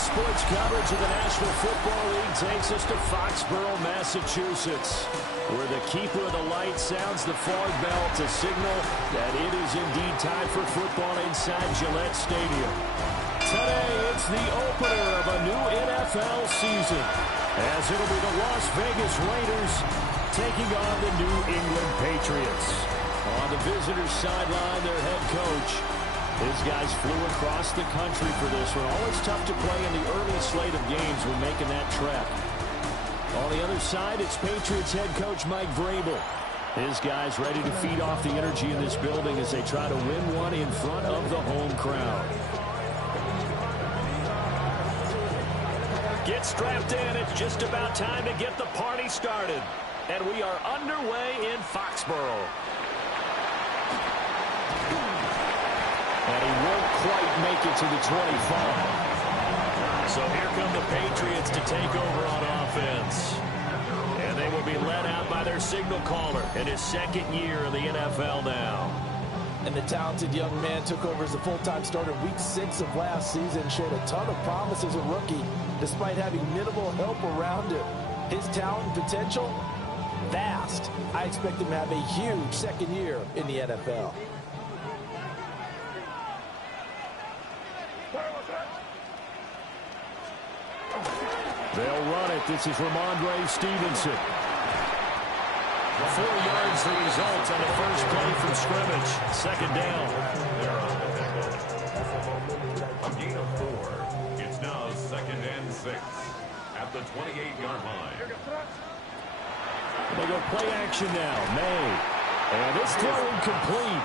sports coverage of the National Football League takes us to Foxborough, Massachusetts, where the keeper of the light sounds the flag bell to signal that it is indeed time for football inside Gillette Stadium. Today, it's the opener of a new NFL season, as it'll be the Las Vegas Raiders taking on the New England Patriots. On the visitors' sideline, their head coach. His guys flew across the country for this one. Always tough to play in the early slate of games when making that trek. On the other side, it's Patriots head coach Mike Vrabel. His guys ready to feed off the energy in this building as they try to win one in front of the home crowd. Get strapped in. It's just about time to get the party started. And we are underway in Foxborough. And he won't quite make it to the 25. So here come the Patriots to take over on offense. And they will be led out by their signal caller in his second year in the NFL now. And the talented young man took over as a full-time starter week 6 of last season. Showed a ton of promise as a rookie, despite having minimal help around him. His talent and potential, vast. I expect him to have a huge second year in the NFL. They'll run it. This is Ramondre Stevenson. 4 yards the result on the first play from scrimmage. Second down. A gain of 4. It's now 2nd and 6 at the 28-yard line. They go play action now. May. And this throw incomplete.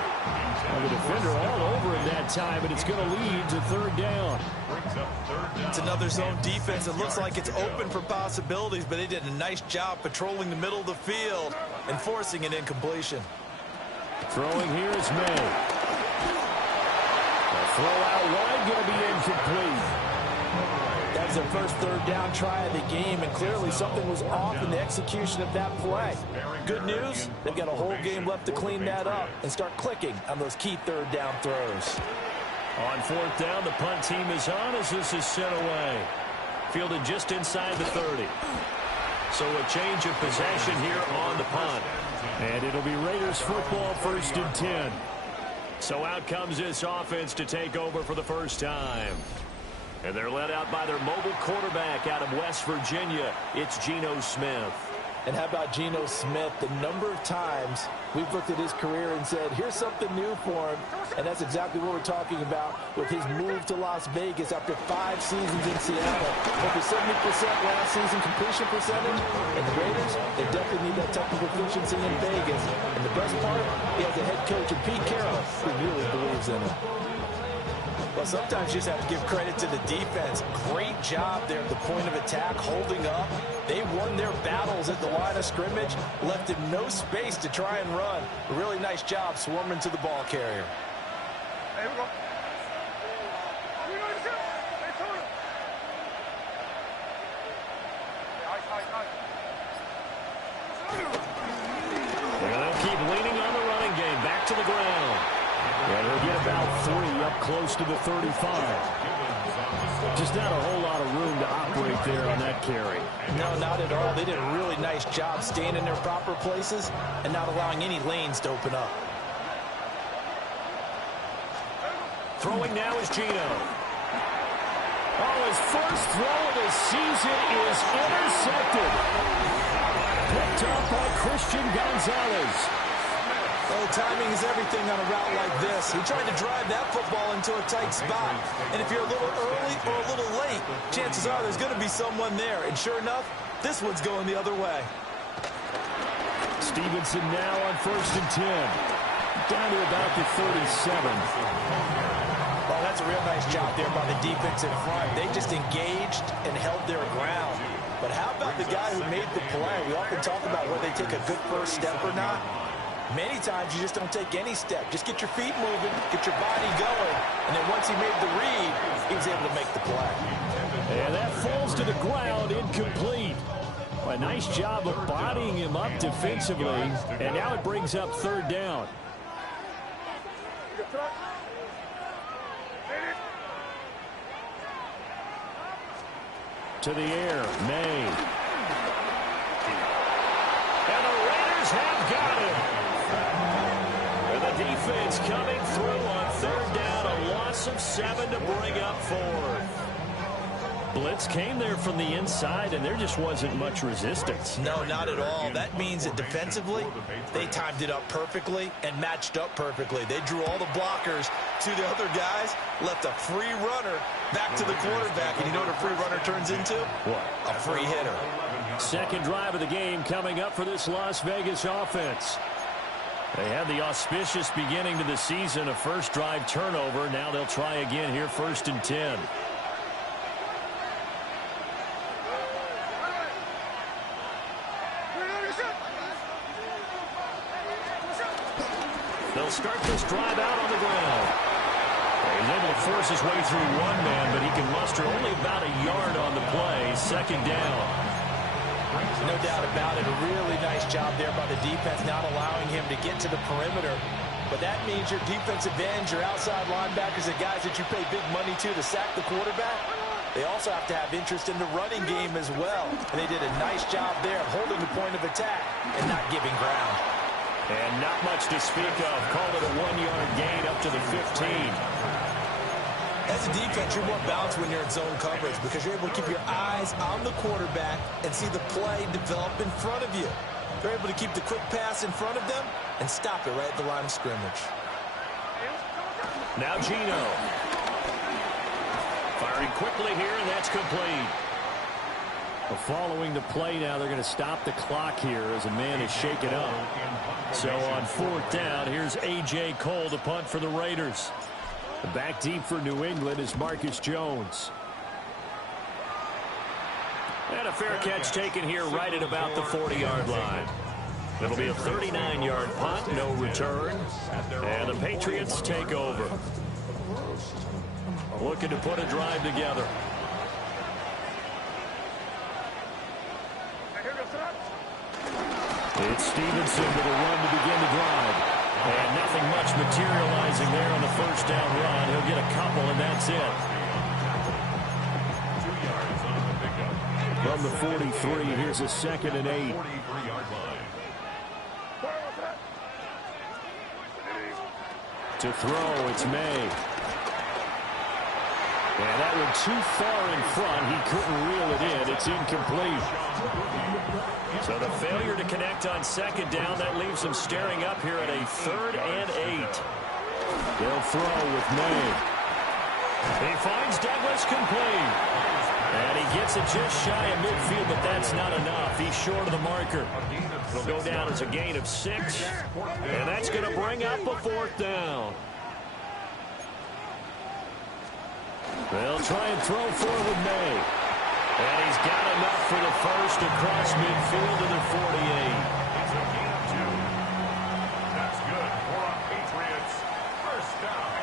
And the defender all over it that time, but it's going to lead to third down. It's another zone defense. It looks like it's open for possibilities, but they did a nice job patrolling the middle of the field and forcing an incompletion. Throwing here is May. The throw out wide going to be incomplete. That was their first third down try of the game, and clearly something was off in the execution of that play. Good news, they've got a whole game left to clean that up and start clicking on those key third down throws. On fourth down, the punt team is on as this is sent away. Fielded just inside the 30. So a change of possession here on the punt. And it'll be Raiders football, 1st and 10. So out comes this offense to take over for the first time. And they're led out by their mobile quarterback out of West Virginia. It's Geno Smith. And how about Geno Smith? The number of times we've looked at his career and said, here's something new for him. And that's exactly what we're talking about with his move to Las Vegas after 5 seasons in Seattle. Over 70% last season completion percentage. And the Raiders, they definitely need that technical efficiency in Vegas. And the best part, he has a head coach in Pete Carroll who really believes in him. Well, sometimes you just have to give credit to the defense. Great job there at the point of attack, holding up. They won their battles at the line of scrimmage, left him no space to try and run. A really nice job swarming to the ball carrier. Hey, we go. Well, they'll keep leaning on the running game. Back to the ground. And he'll get about 3 up close to the 35. Just not a whole lot of room to operate there on that carry. No, not at all. They did a really nice job staying in their proper places and not allowing any lanes to open up. Throwing now is Geno. Oh, his first throw of the season is intercepted. Picked up by Christian Gonzalez. Well, timing is everything on a route like this. He tried to drive that football into a tight spot. And if you're a little early or a little late, chances are there's going to be someone there. And sure enough, this one's going the other way. Stevenson now on 1st and 10. Down to about the 37. Well, that's a real nice job there by the defense in front. They just engaged and held their ground. But how about the guy who made the play? We often talk about whether they take a good first step or not. Many times you just don't take any step. Just get your feet moving, get your body going, and then once he made the read, he was able to make the play. And that falls to the ground, incomplete. A nice job of bodying him up defensively, and now it brings up third down. to the air. May. And the Raiders have got it. And the defense coming through on third down. A loss of 7 to bring up fourth. Blitz came there from the inside, and there just wasn't much resistance. No, not at all. That means that defensively, they timed it up perfectly and matched up perfectly. They drew all the blockers to the other guys, left a free runner back to the quarterback. And you know what a free runner turns into? What? A free hitter. Second drive of the game coming up for this Las Vegas offense. They had the auspicious beginning to the season, a first drive turnover. Now they'll try again here, 1st and 10. They'll start this drive out on the ground. He's able to force his way through one man, but he can muster only about a yard on the play. Second down. No doubt about it. A really nice job there by the defense, not allowing him to get to the perimeter. But that means your defensive ends, your outside linebackers, the guys that you pay big money to sack the quarterback, they also have to have interest in the running game as well. And they did a nice job there holding the point of attack and not giving ground. And not much to speak of. Called it a 1-yard gain up to the 15. As a defense, you're more balanced when you're in zone coverage because you're able to keep your eyes on the quarterback and see the play develop in front of you. They're able to keep the quick pass in front of them and stop it right at the line of scrimmage. Now Gino. Firing quickly here, and that's complete. Following the play now, they're going to stop the clock here as a man is shaken up. So on 4th down, here's A.J. Cole to punt for the Raiders. Back deep for New England is Marcus Jones. And a fair catch taken here right at about the 40-yard line. It'll be a 39-yard punt, no return. And the Patriots take over. Looking to put a drive together. It's Stevenson with a run to begin the drive. And nothing much materializing there on the first down run. He'll get a couple, and that's it. 2 yards on the pickup. From the 43, here's a 2nd and 8. 43-yard line. To throw, it's May. And that one too far in front. He couldn't reel it in. It's incomplete. So the failure to connect on 2nd down, that leaves him staring up here at a 3rd and 8. They'll throw with May. He finds Douglas complete. And he gets it just shy of midfield, but that's not enough. He's short of the marker. It'll go down as a gain of 6. And that's going to bring up a 4th down. They'll try and throw forward May. And he's got enough for the first across midfield to the 48. It's a gain of 2. That's good for our Patriots. First down.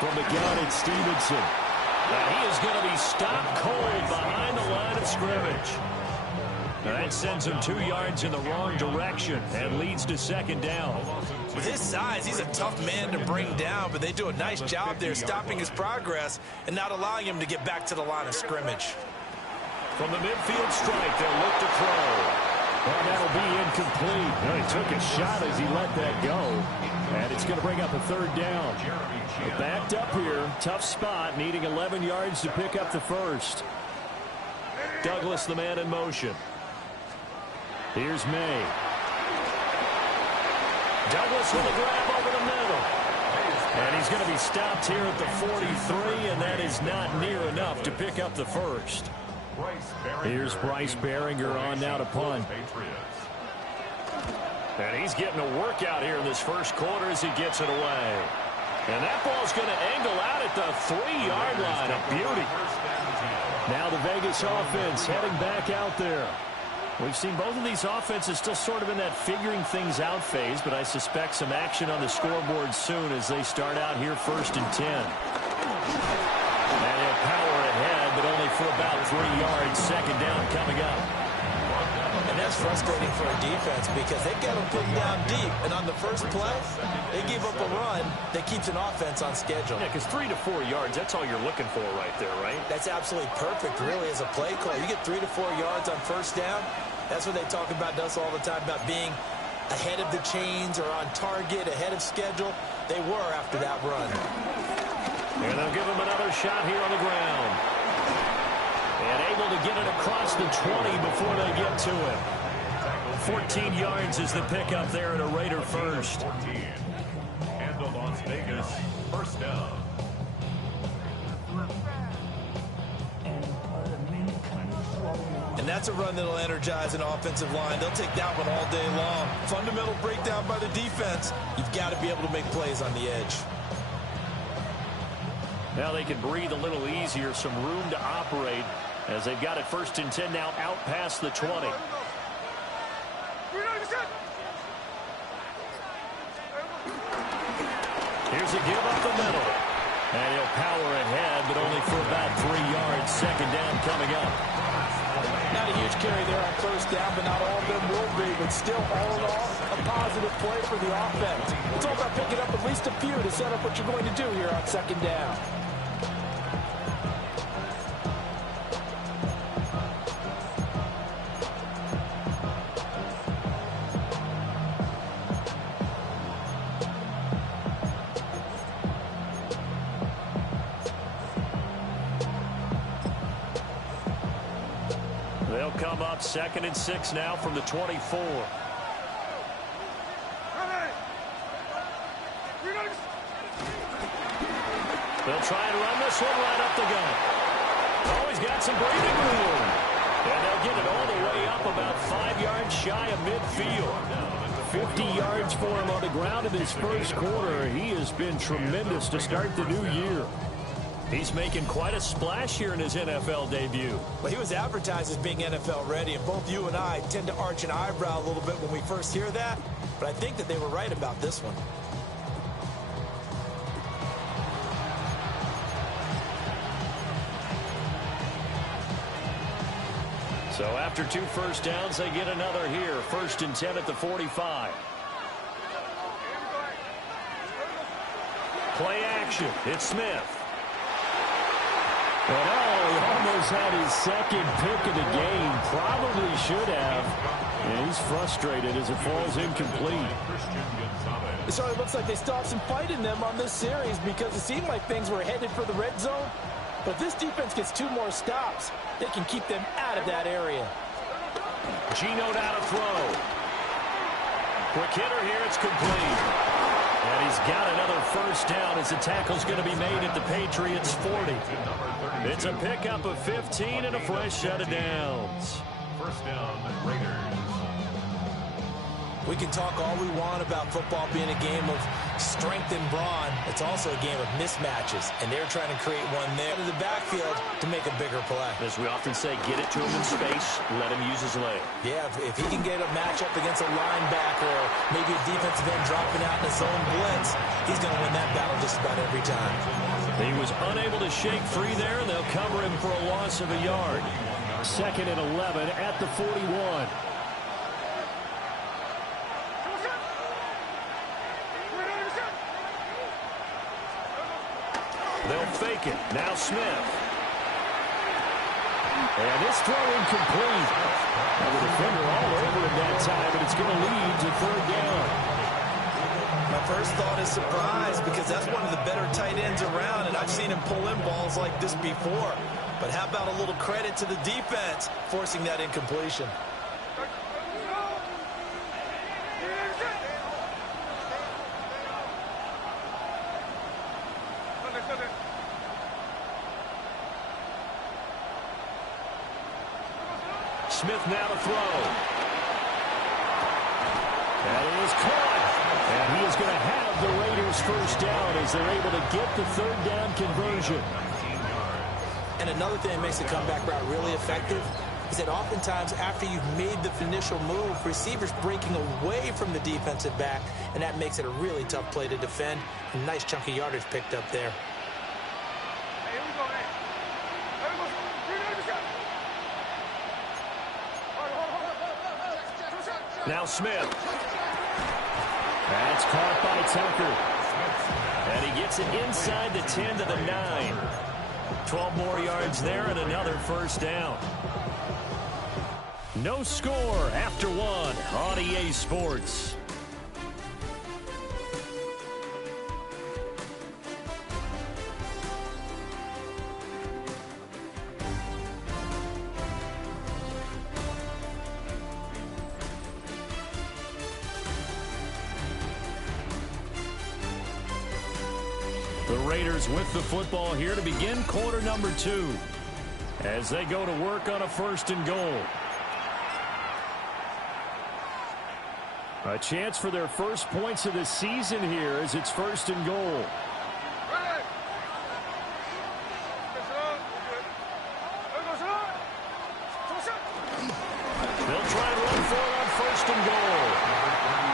From the gun, it's Stevenson. And he is going to be stopped cold behind the line of scrimmage. That sends him 2 yards in the wrong direction and leads to 2nd down. With his size, he's a tough man to bring down, but they do a nice job there stopping his progress and not allowing him to get back to the line of scrimmage. From the midfield strike, they'll look to throw. And that'll be incomplete. Well, he took a shot as he let that go. And it's going to bring up a 3rd down. Backed up here, tough spot, needing 11 yards to pick up the first. Douglas, the man in motion. Here's May. Douglas with a grab over the middle. And he's going to be stopped here at the 43, and that is not near enough to pick up the first. Here's Bryce Behringer on now to punt. And he's getting a workout here in this first quarter as he gets it away. And that ball's going to angle out at the 3-yard line. A beauty. Now the Vegas offense heading back out there. We've seen both of these offenses still sort of in that figuring things out phase, but I suspect some action on the scoreboard soon as they start out here 1st and 10. And they'll power ahead, but only for about 3 yards. 2nd down coming up. And that's frustrating for a defense because they've got them pinned down deep. And on the first play, they gave up a run that keeps an offense on schedule. Yeah, because 3 to 4 yards, that's all you're looking for right there, right? That's absolutely perfect, really, as a play call. You get 3 to 4 yards on first down. That's what they talk about us all the time, about being ahead of the chains or on target, ahead of schedule. They were after that run. And they'll give him another shot here on the ground. And able to get it across the 20 before they get to him. 14 yards is the pickup there at a Raider first. 14. And the Las Vegas first down. And that's a run that'll energize an offensive line. They'll take that one all day long. Fundamental breakdown by the defense. You've got to be able to make plays on the edge. Now they can breathe a little easier, some room to operate as they've got it 1st and 10 now out past the 20. Here's a give up the middle. And he'll power ahead, but only for about 3 yards. 2nd down coming up. Not a huge carry there on first down, but not all of them will be. But still, all in all, a positive play for the offense. It's all about picking up at least a few to set up what you're going to do here on 2nd down. They'll come up 2nd and 6 now from the 24. They'll try and run this one right up the gut. Oh, he's got some breathing room. And they'll get it all the way up about 5 yards shy of midfield. 50 yards for him on the ground in his first quarter. He has been tremendous to start the new year. He's making quite a splash here in his NFL debut. Well, he was advertised as being NFL ready, and both you and I tend to arch an eyebrow a little bit when we first hear that, but I think that they were right about this one. So after 2 first downs, they get another here. 1st and 10 at the 45. Play action. It's Smith. And he almost had his 2nd pick of the game. Probably should have. And he's frustrated as it falls incomplete. It certainly looks like they still have some fight in them on this series because it seemed like things were headed for the red zone. But if this defense gets 2 more stops, they can keep them out of that area. Geno now to throw. Quick hitter here. It's complete. And he's got another first down as the tackle's going to be made at the Patriots 40. It's a pickup of 15 and a fresh set of downs. First down, Raiders. We can talk all we want about football being a game of strength and brawn. It's also a game of mismatches, and they're trying to create one there to the backfield to make a bigger play. As we often say, get it to him in space, let him use his leg. Yeah, if he can get a matchup against a linebacker or maybe a defensive end dropping out in a zone blitz, he's going to win that battle just about every time. He was unable to shake free there, and they'll cover him for a loss of a yard. 2nd and 11 at the 41. They'll fake it. Now Smith. And this throw incomplete. Now the defender all over him that time, but it's going to lead to 3rd down. My first thought is surprise because that's one of the better tight ends around, and I've seen him pull in balls like this before. But how about a little credit to the defense forcing that incompletion? Smith now to throw. That is caught. And he is going to have the Raiders first down as they're able to get the 3rd down conversion. And another thing that makes the comeback route really effective is that oftentimes after you've made the initial move, receivers breaking away from the defensive back, and that makes it a really tough play to defend. A nice chunk of yardage picked up there. Now Smith. That's caught by Tucker. And he gets it inside the 10 to the 9. 12 more yards there and another first down. No score after one on EA Sports. The Raiders with the football here to begin quarter number 2 as they go to work on a 1st and goal. A chance for their first points of the season here as it's 1st and goal. They'll try and run for it on 1st and goal.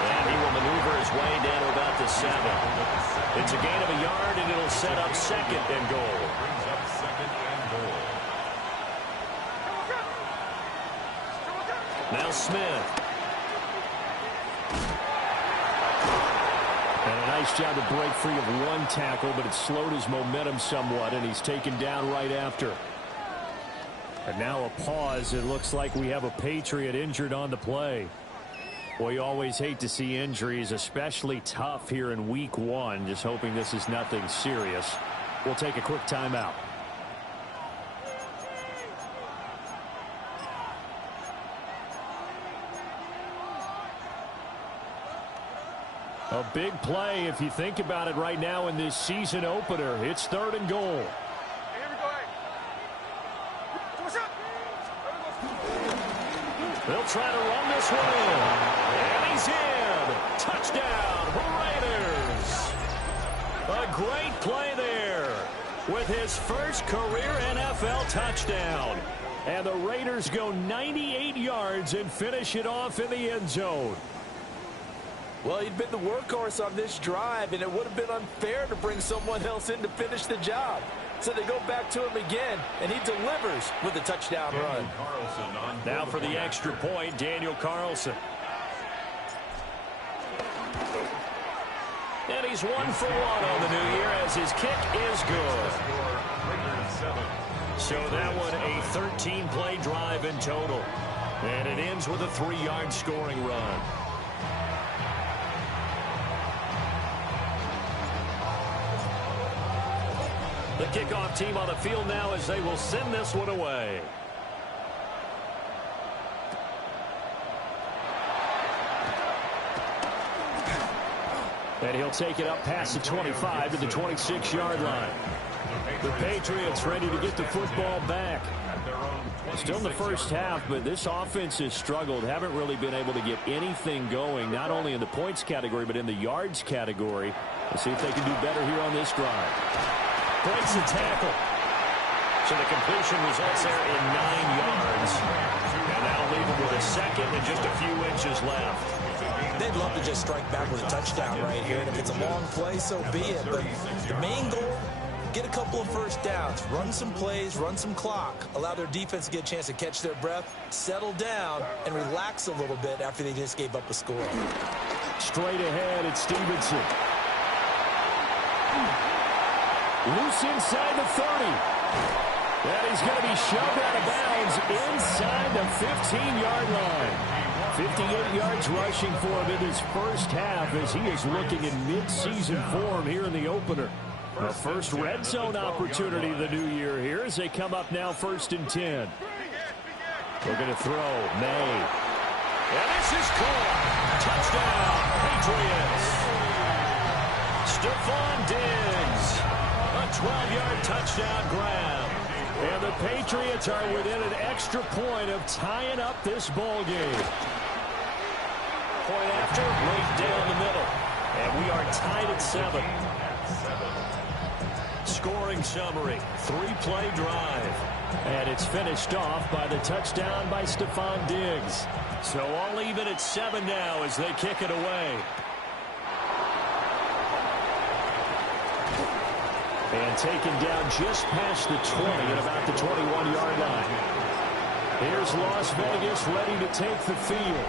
And he will maneuver his way down to about the 7. It's a gain of a yard, and it'll set up 2nd and goal. Brings up 2nd and goal. Now Smith. And a nice job to break free of one tackle, but it slowed his momentum somewhat, and he's taken down right after. And now a pause. It looks like we have a Patriot injured on the play. Well, you always hate to see injuries, especially tough here in week 1. Just hoping this is nothing serious. We'll take a quick timeout. A big play if you think about it right now in this season opener. It's 3rd and goal. They'll try to run this one in. And he's in. Touchdown, Raiders. A great play there with his first career NFL touchdown. And the Raiders go 98 yards and finish it off in the end zone. Well, he'd been the workhorse on this drive, and it would have been unfair to bring someone else in to finish the job. So they go back to him again, and he delivers with a touchdown run. Now for the extra point, Daniel Carlson. And he's 1 for 1 on the new year as his kick is good. So that one a 13-play drive in total. And it ends with a 3-yard scoring run. The kickoff team on the field now as they will send this one away. And he'll take it up past the 25 to the 26-yard line. The Patriots ready to get the football back. Still in the first half, but this offense has struggled. Haven't really been able to get anything going, not only in the points category, but in the yards category. Let's see if they can do better here on this drive. Breaks the tackle. So the completion results there in 9 yards. And that'll leave them with a 2nd and just a few inches left. They'd love to just strike back with a touchdown right here. And if it's a long play, so be it. But the main goal, get a couple of first downs, run some plays, run some clock, allow their defense to get a chance to catch their breath, settle down, and relax a little bit after they just gave up a score. Straight ahead, it's Stevenson. Loose inside the 30. And he's going to be shoved out of bounds inside the 15-yard line. 58 yards rushing for him in his first half as he is looking in mid-season form here in the opener. A first red zone opportunity the new year here as they come up now 1st and 10. They're going to throw. May. And this is caught. Touchdown, Patriots. Stephon Diggs. A 12-yard touchdown grab. And the Patriots are within an extra point of tying up this ball game. Point after, right down the middle. And we are tied at 7. Scoring summary, 3-play drive. And it's finished off by the touchdown by Stephon Diggs. So all even at 7 now as they kick it away. And taken down just past the 20 at about the 21-yard line. Here's Las Vegas ready to take the field.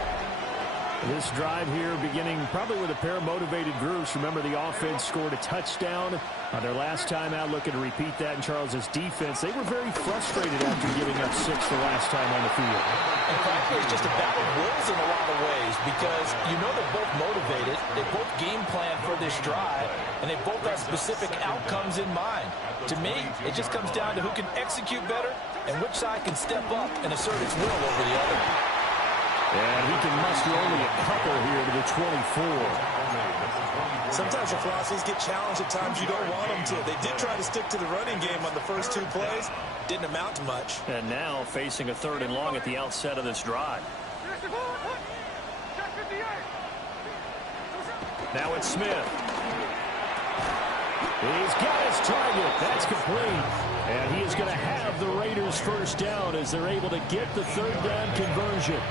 This drive here beginning probably with a pair of motivated groups. Remember, the offense scored a touchdown on their last time out, looking to repeat that in Charles's defense. They were very frustrated after giving up 6 the last time on the field. And frankly, it's just a battle of wills in a lot of ways because you know they're both motivated. They both game plan for this drive, and they both have specific outcomes in mind. To me, it just comes down to who can execute better and which side can step up and assert its will over the other. And he can muster only a couple here to the 24. Sometimes your philosophies get challenged at times you don't want them to. They did try to stick to the running game on the first 2 plays. Didn't amount to much. And now facing a 3rd and long at the outset of this drive. Now it's Smith. He's got his target. That's complete. And he is going to have the Raiders first down as they're able to get the 3rd down conversion.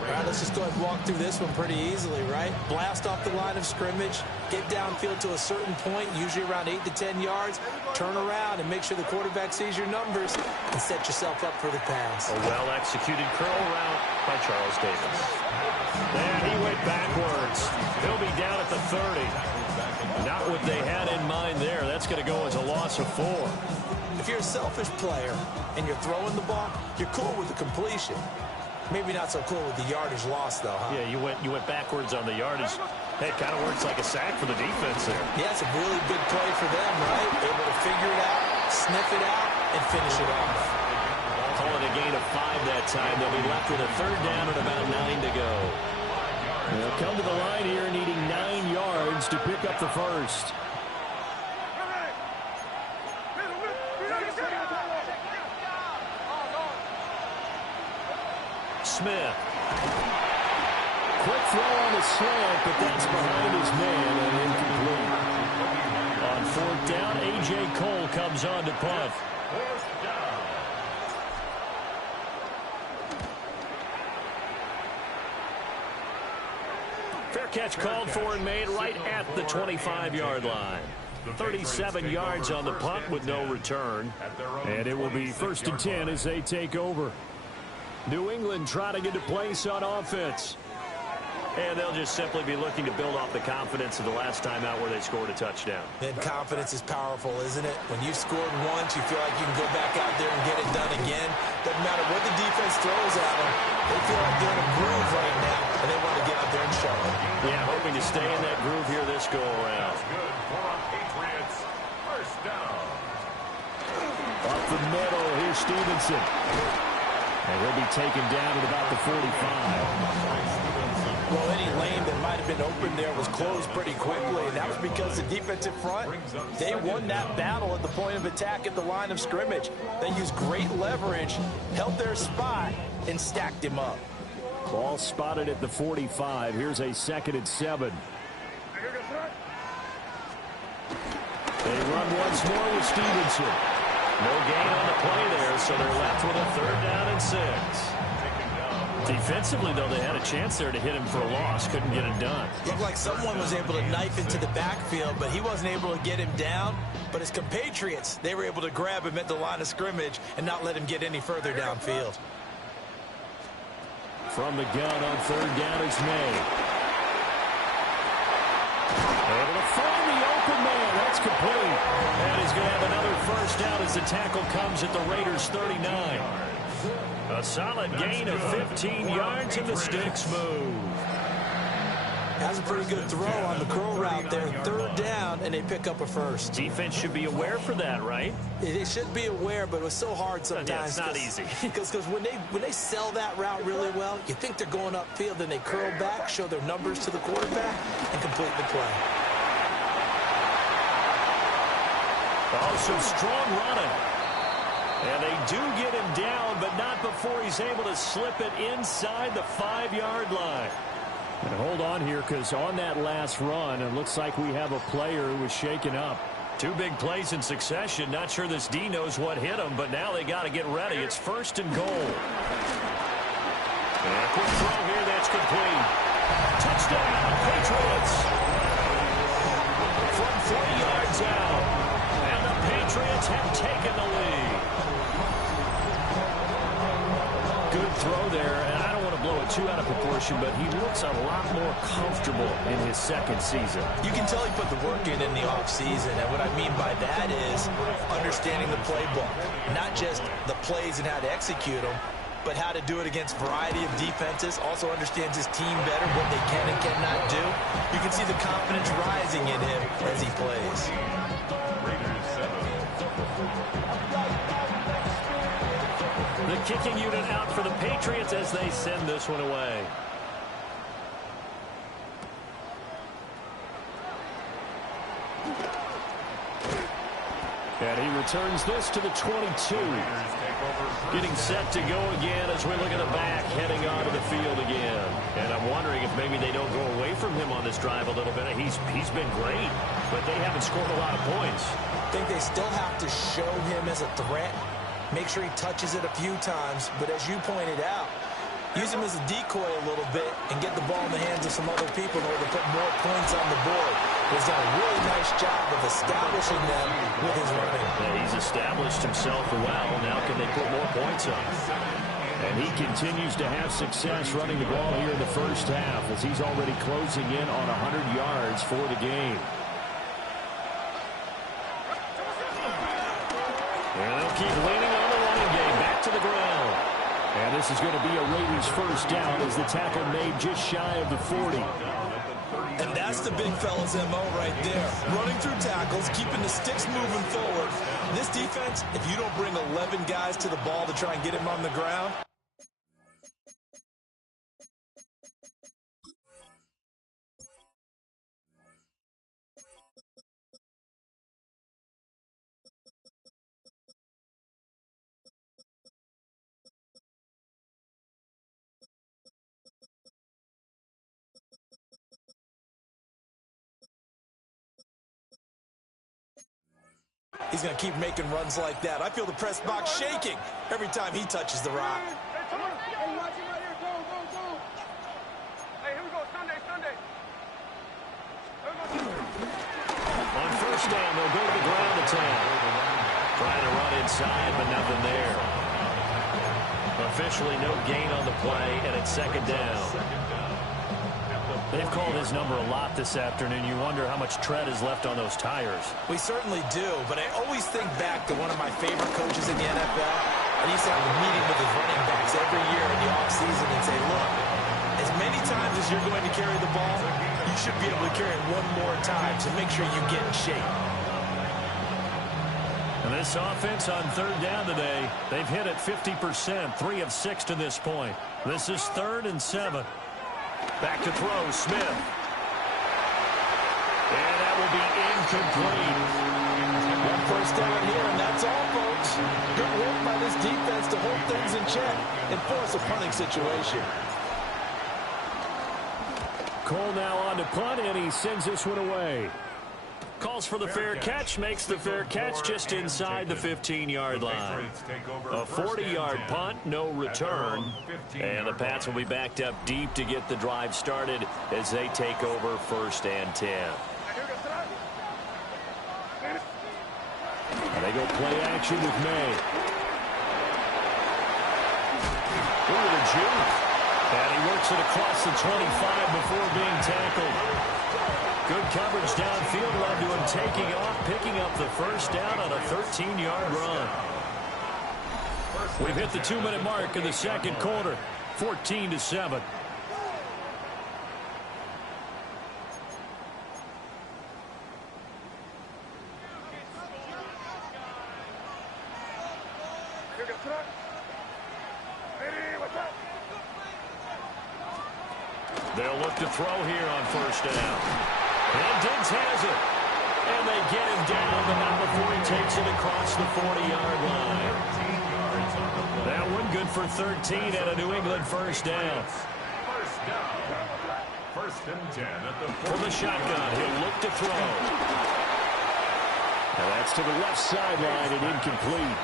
All right, let's just go ahead and walk through this one pretty easily, right? Blast off the line of scrimmage, get downfield to a certain point, usually around 8 to 10 yards, turn around and make sure the quarterback sees your numbers and set yourself up for the pass. A well-executed curl route by Charles Davis. And he went backwards. He'll be down at the 30. Not what they had in mind there. That's going to go as a loss of 4. If you're a selfish player and you're throwing the ball, you're cool with the completion. Maybe not so cool with the yardage loss, though, huh? Yeah, you went backwards on the yardage. Hey, it kind of works like a sack for the defense there. Yeah, it's a really big play for them, right? Able to figure it out, sniff it out, and finish it off. Call it a gain of 5 that time. They'll be left with a 3rd down and about 9 to go. They'll come to the line here needing 9 yards to pick up the first. Smith. Quick throw on the slant, but that's behind his man and incomplete. On 4th down, A.J. Cole comes on to punt. Fair catch called for and made right at the 25-yard line. 37 yards on the punt with no return. And it will be 1st and 10 as they take over. New England trying to get to place on offense. And they'll just simply be looking to build off the confidence of the last time out where they scored a touchdown. And confidence is powerful, isn't it? When you've scored once, you feel like you can go back out there and get it done again. Doesn't matter what the defense throws at them. They feel like they're in a groove right now, and they want to get out there and show it. Yeah, hoping to stay in that groove here this go-around. Good for Patriots. First down. Up the middle, here's Stevenson. And he'll be taken down at about the 45. Well, any lane that might have been open there was closed pretty quickly, and that was because the defensive front, they won that battle at the point of attack at the line of scrimmage. They used great leverage, held their spot, and stacked him up. Ball spotted at the 45. Here's a 2nd and 7. They run once more with Stevenson. No gain on the play there, so they're left with a 3rd down and 6. Defensively, though, they had a chance there to hit him for a loss. Couldn't get it done. Looked like someone was able to knife into the backfield, but he wasn't able to get him down. But his compatriots, they were able to grab him at the line of scrimmage and not let him get any further downfield. From the gun on 3rd down is May. Able to find the open man. That's complete. And he's going to have another first down as the tackle comes at the Raiders' 39. A solid gain of 15 yards and the sticks move. That's a pretty good throw on the curl route there. 3rd down, and they pick up a first. Defense should be aware for that, right? They should be aware, but it was so hard sometimes. Yeah, it's not easy. Because when they sell that route really well, you think they're going upfield, then they curl back, show their numbers to the quarterback, and complete the play. Also strong running. And they do get him down, but not before he's able to slip it inside the 5-yard line. And hold on here, because on that last run, it looks like we have a player who was shaken up. 2 big plays in succession. Not sure this D knows what hit him, but now they got to get ready. It's 1st and goal. And a quick throw here, that's complete. Touchdown, Patriots. From 40 yards out. And the Patriots have taken the lead. Good throw there, and I don't want to blow a too out of proportion, but he looks a lot more comfortable in his second season. You can tell he put the work in the offseason, and what I mean by that is understanding the playbook. Not just the plays and how to execute them, but how to do it against a variety of defenses. Also understands his team better, what they can and cannot do. You can see the confidence rising in him as he plays. The kicking unit out for the Patriots as they send this one away. And he returns this to the 22. Getting set to go again as we look at the back, heading onto the field again. And I'm wondering if maybe they don't go away from him on this drive a little bit. He's been great, but they haven't scored a lot of points. I think they still have to show him as a threat. Make sure he touches it a few times, but as you pointed out, use him as a decoy a little bit and get the ball in the hands of some other people in order to put more points on the board. He's done a really nice job of establishing them with his running. Yeah, he's established himself well. Now can they put more points up? And he continues to have success running the ball here in the first half as he's already closing in on 100 yards for the game. And they'll keep leaning on the running game. Back to the ground. And this is going to be a Raiders first down as the tackle made just shy of the 40. And that's the big fella's MO right there. Running through tackles, keeping the sticks moving forward. This defense, if you don't bring 11 guys to the ball to try and get him on the ground, he's going to keep making runs like that. I feel the press box shaking every time he touches the rock. Hey, watch him right here. Go, go, go. Hey, here we go. Sunday, Sunday. On first down, they'll go to the ground attack. Trying to run inside, but nothing there. Officially no gain on the play, and it's second down. They've called his number a lot this afternoon. You wonder how much tread is left on those tires. We certainly do, but I always think back to one of my favorite coaches in the NFL. I used to have a meeting with his running backs every year in the offseason and say, look, as many times as you're going to carry the ball, you should be able to carry it one more time, so make sure you get in shape. And this offense on third down today, they've hit it 50%, 3 of 6 to this point. This is 3rd and 7. Back to throw, Smith. And that will be incomplete. One first down here, and that's all, folks. Good work by this defense to hold things in check and force a punting situation. Cole now on to punt, and he sends this one away. Calls for the fair catch, makes the fair catch just inside the 15-yard line. A 40-yard punt, no return. And the Pats will be backed up deep to get the drive started as they take over 1st and 10. And they go play action with May. Ooh, the juke. And he works it across the 25 before being tackled. Good coverage downfield led to him taking off, picking up the first down on a 13-yard run. We've hit the 2-minute mark in the second quarter, 14-7. They'll look to throw here on first down. And Diggs has it. And they get him down, but not before he takes it across the 40-yard line. That one good for 13 at a New England first down. First and 10 at the From the shotgun, he'll look to throw. Now that's to the left sideline and incomplete.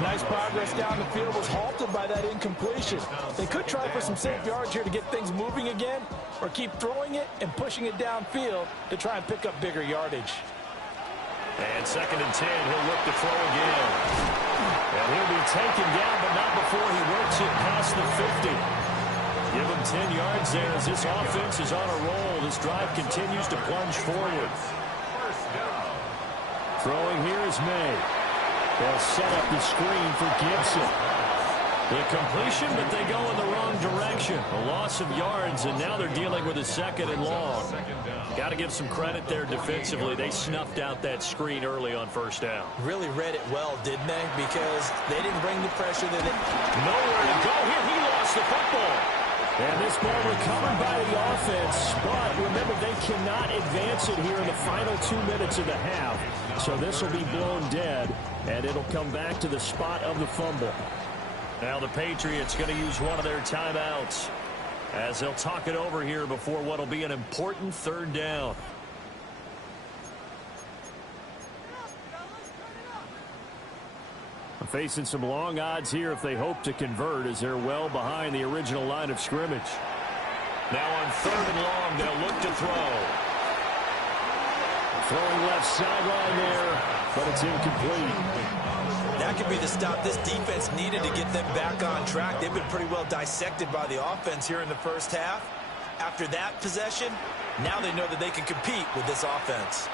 Nice progress down the field was halted by that incompletion. They could try for some safe yards here to get things moving again, or keep throwing it and pushing it downfield to try and pick up bigger yardage. And 2nd and 10, he'll look to throw again. And he'll be taken down, but not before he works it past the 50. Give him 10 yards there as this offense is on a roll. This drive continues to plunge forward. Throwing here is May. They'll set up the screen for Gibson. The completion, but they go in the wrong direction. A loss of yards, and now they're dealing with a second and long. Got to give some credit there defensively. They snuffed out that screen early on first down. Really read it well, didn't they? Because they didn't bring the pressure that they... Nowhere to go here. He lost the football. And this ball recovered by the offense, but remember, they cannot advance it here in the final 2 minutes of the half. So this will be blown dead, and it'll come back to the spot of the fumble. Now the Patriots going to use one of their timeouts as they'll talk it over here before what will be an important third down. Facing some long odds here if they hope to convert, as they're well behind the original line of scrimmage. Now on third and long, they'll look to throw. Throwing left sideline there, but it's incomplete. That could be the stop this defense needed to get them back on track. They've been pretty well dissected by the offense here in the first half. After that possession, now they know that they can compete with this offense.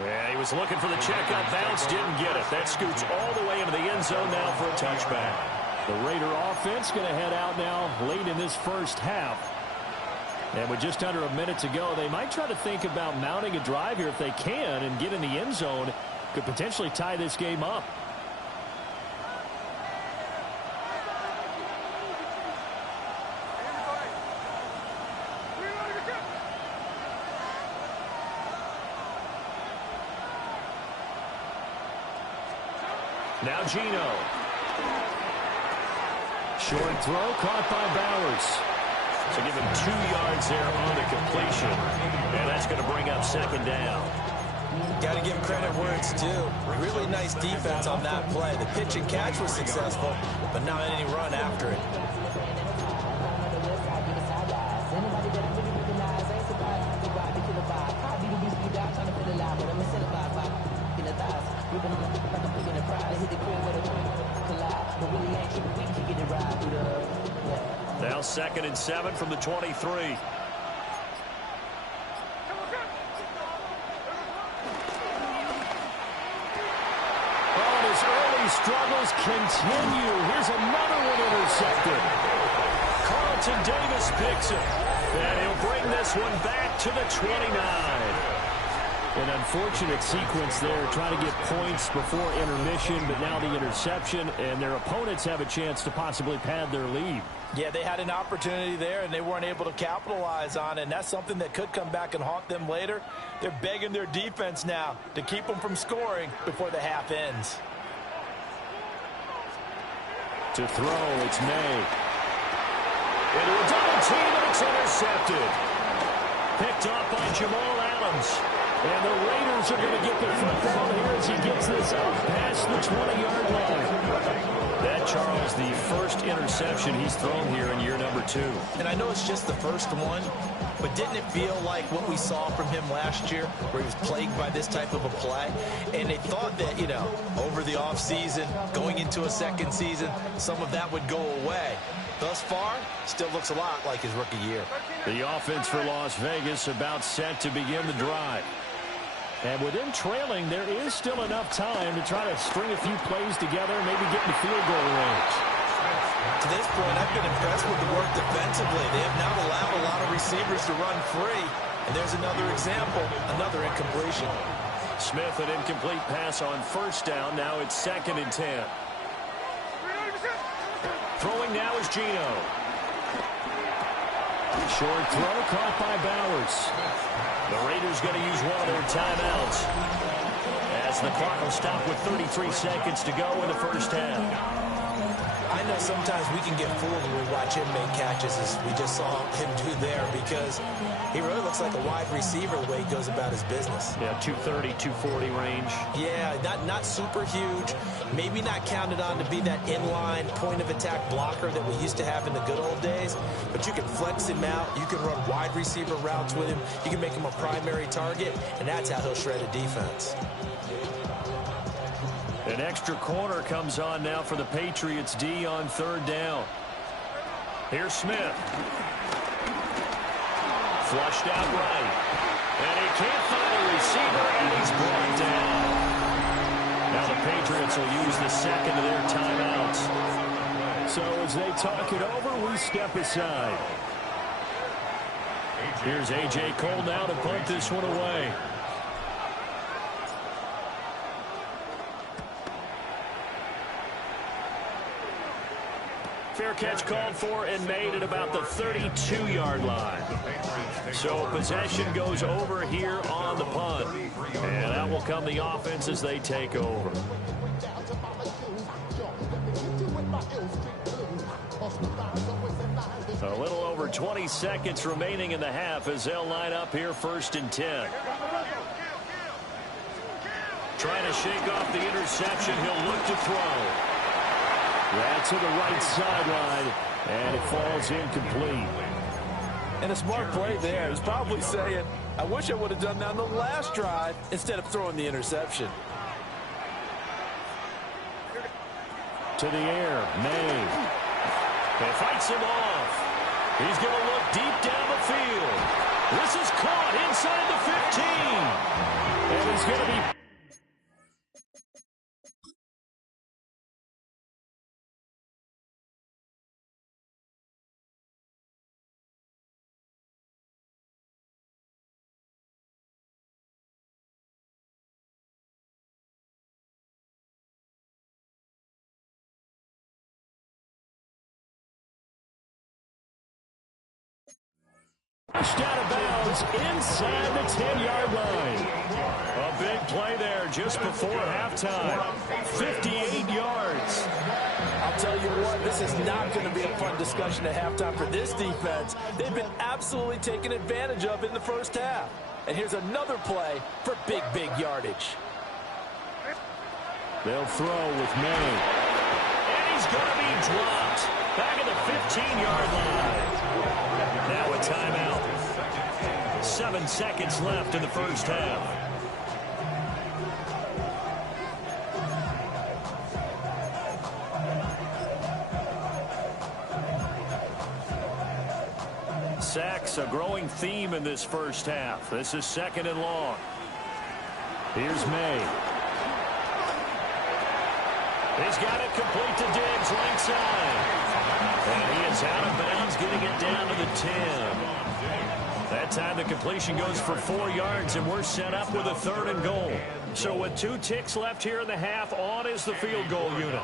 Yeah, he was looking for the checkout bounce, didn't get it. That scoots all the way into the end zone now for a touchback. The Raider offense going to head out now late in this first half. And with just under a minute to go, they might try to think about mounting a drive here if they can and get in the end zone. Could potentially tie this game up. Now Gino. Short throw caught by Bowers. So give him 2 yards there on the completion. And that's going to bring up second down. Got to give credit where it's due. Really nice defense on that play. The pitch and catch was successful, but not any run after it. Now 2nd and 7 from the 23. His early struggles continue. Here's another one intercepted. Carlton Davis picks it. And he'll bring this one back to the 29. An unfortunate sequence there, trying to get points before intermission, but now the interception, and their opponents have a chance to possibly pad their lead. Yeah, they had an opportunity there, and they weren't able to capitalize on it, and that's something that could come back and haunt them later. They're begging their defense now to keep them from scoring before the half ends. To throw, it's May. Into a double team, and it's intercepted. Picked off by Jamal Adams. And the Raiders are going to get the football here as he gets this up past the 20-yard line. That, Charles, the first interception he's thrown here in year number 2. And I know it's just the first one, but didn't it feel like what we saw from him last year, where he was plagued by this type of a play? And they thought that, you know, over the offseason, going into a second season, some of that would go away. Thus far, still looks a lot like his rookie year. The offense for Las Vegas about set to begin the drive. And with them trailing, there is still enough time to try to string a few plays together and maybe get in the field goal range. To this point, I've been impressed with the work defensively. They have now allowed a lot of receivers to run free. And there's another example, another incompletion. Smith, an incomplete pass on first down. Now it's 2nd and 10. Throwing now is Gino. Short throw caught by Bowers. The Raiders going to use one of their timeouts as the clock will stop with 33 seconds to go in the first half. I know sometimes we can get fooled when we watch him make catches, as we just saw him do there, because he really looks like a wide receiver the way he goes about his business. Yeah, 230, 240 range. Yeah, not super huge. Maybe not counted on to be that inline point-of-attack blocker that we used to have in the good old days, but you can flex him out. You can run wide receiver routes with him. You can make him a primary target, and that's how he'll shred a defense. An extra corner comes on now for the Patriots D on third down. Here's Smith. Flushed out right. And he can't find a receiver, and he's brought down. Now the Patriots will use the second of their timeouts. So as they talk it over, we step aside. Here's A.J. Cole now to punt this one away. Fair catch called for and made at about the 32-yard line. So possession goes over here on the punt. And that will come the offense as they take over. A little over 20 seconds remaining in the half as they'll line up here 1st and 10. Trying to shake off the interception. He'll look to throw. That's to the right sideline, and it falls incomplete. And a smart play there. He's probably saying, I wish I would have done that on the last drive instead of throwing the interception. To the air, May. He fights him off. He's going to look deep down the field. This is caught inside the 15. And he's going to be... Pushed out of bounds inside the 10-yard line. A big play there just before halftime. 58 yards. I'll tell you what, this is not going to be a fun discussion at halftime for this defense. They've been absolutely taken advantage of in the first half. And here's another play for big, big yardage. They'll throw with May. And he's going to be dropped. Back at the 15-yard line. Now a timeout. 7 seconds left in the first half. Sacks, a growing theme in this first half. This is 2nd and long. Here's May. He's got it complete to Diggs, right side. And he is out of bounds, getting it down to the 10. That time the completion goes for 4 yards, and we're set up with a 3rd and goal. So with 2 ticks left here in the half, on is the field goal unit.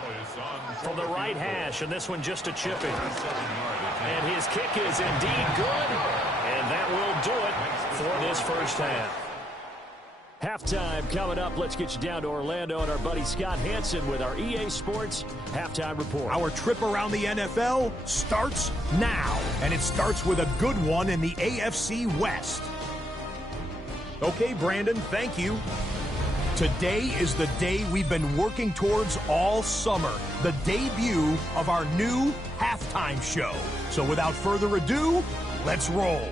From the right hash, and this one just a chipping. And his kick is indeed good, and that will do it for this first half. Halftime coming up. Let's get you down to Orlando and our buddy Scott Hansen with our EA Sports Halftime Report. Our trip around the NFL starts now, and it starts with a good one in the AFC West. Okay, Brandon, thank you. Today is the day we've been working towards all summer, the debut of our new halftime show. So without further ado, let's roll.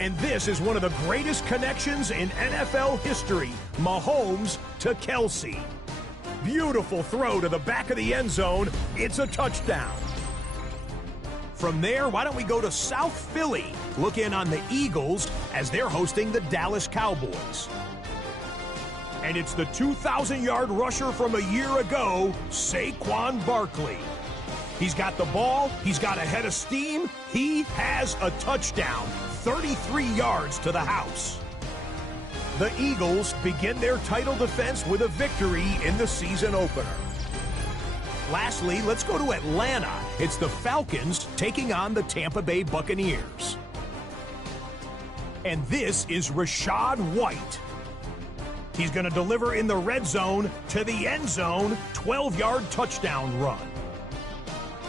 And this is one of the greatest connections in NFL history, Mahomes to Kelsey. Beautiful throw to the back of the end zone. It's a touchdown. From there, why don't we go to South Philly, look in on the Eagles as they're hosting the Dallas Cowboys. And it's the 2,000-yard rusher from a year ago, Saquon Barkley. He's got the ball, he's got a head of steam, he has a touchdown. 33 yards to the house. The Eagles begin their title defense with a victory in the season opener. Lastly, let's go to Atlanta. It's the Falcons taking on the Tampa Bay Buccaneers. And this is Rachaad White. He's going to deliver in the red zone to the end zone, 12-yard touchdown run.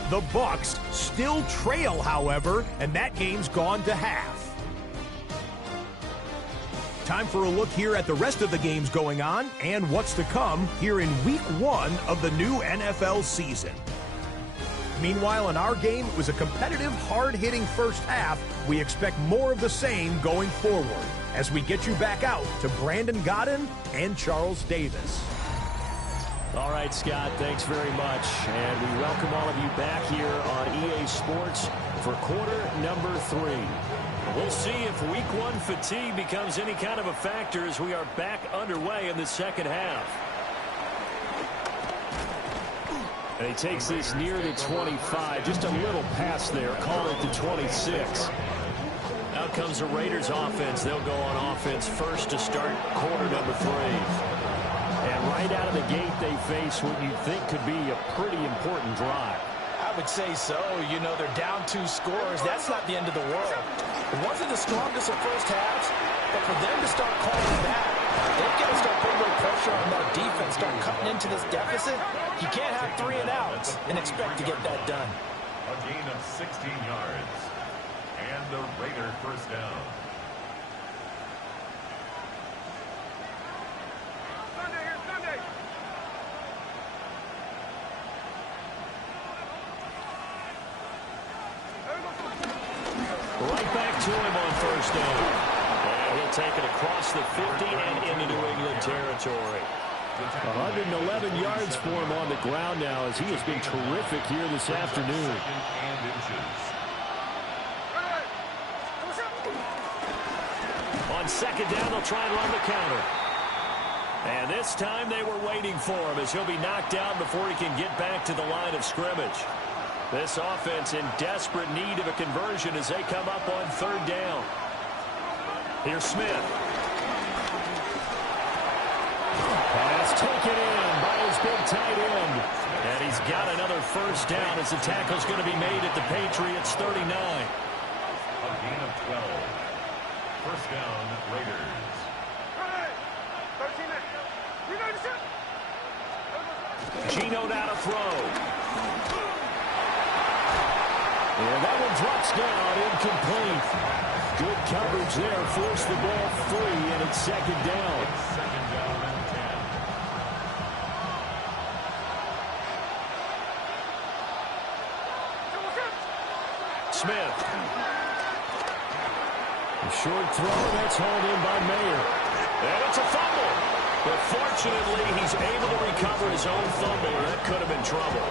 The Bucs still trail, however, and that game's gone to half. Time for a look here at the rest of the games going on and what's to come here in Week 1 of the new NFL season. Meanwhile, in our game, it was a competitive, hard-hitting first half. We expect more of the same going forward as we get you back out to Brandon Godden and Charles Davis. All right, Scott, thanks very much. And we welcome all of you back here on EA Sports for quarter number 3. We'll see if week 1 fatigue becomes any kind of a factor as we are back underway in the second half. And he takes this near the 25, just a little pass there, call it the 26. Out comes the Raiders offense. They'll go on offense first to start quarter number 3. And right out of the gate, they face what you'd think could be a pretty important drive. I would say so. You know, they're down 2 scores. That's not the end of the world. It wasn't the strongest of first halves, but for them to start calling back, they've got to start putting a little pressure on that defense, start cutting into this deficit. You can't have 3 and outs and expect to get that done. A gain of 16 yards. And the Raider first down. Right back to him on first down. And he'll take it across the 50 and into New England territory. 111 yards for him on the ground now as he has been terrific here this afternoon. On second down, they'll try and run the counter. And this time they were waiting for him as he'll be knocked down before he can get back to the line of scrimmage. This offense in desperate need of a conversion as they come up on third down. Here's Smith. Pass taken in by his big tight end. And he's got another first down as the tackle's going to be made at the Patriots 39. A gain of 12. First down, Raiders. Geno now to throw. And that one drops down, incomplete. Good coverage there, forced the ball free, and it's second down. Second down and 10. Smith. A short throw, that's hauled in by Mayer. And it's a fumble. But fortunately, he's able to recover his own fumble, or that could have been trouble.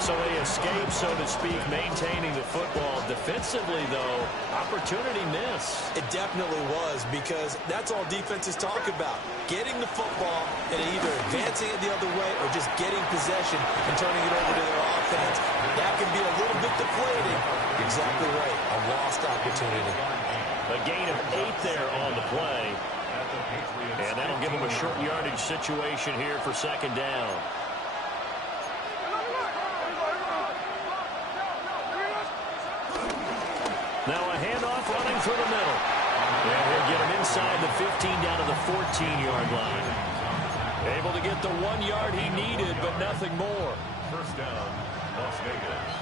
So they escape, so to speak, maintaining the football. Defensively, though, opportunity miss. It definitely was, because that's all defenses talk about. Getting the football and either advancing it the other way or just getting possession and turning it over to their offense. That can be a little bit deflating. Exactly right. A lost opportunity. A gain of 8 there on the play. And that'll give them a short yardage situation here for second down. Now a handoff running through the middle. And he'll get him inside the 15 down to the 14-yard line. Able to get the 1 yard he needed, but nothing more. First down, Las Vegas.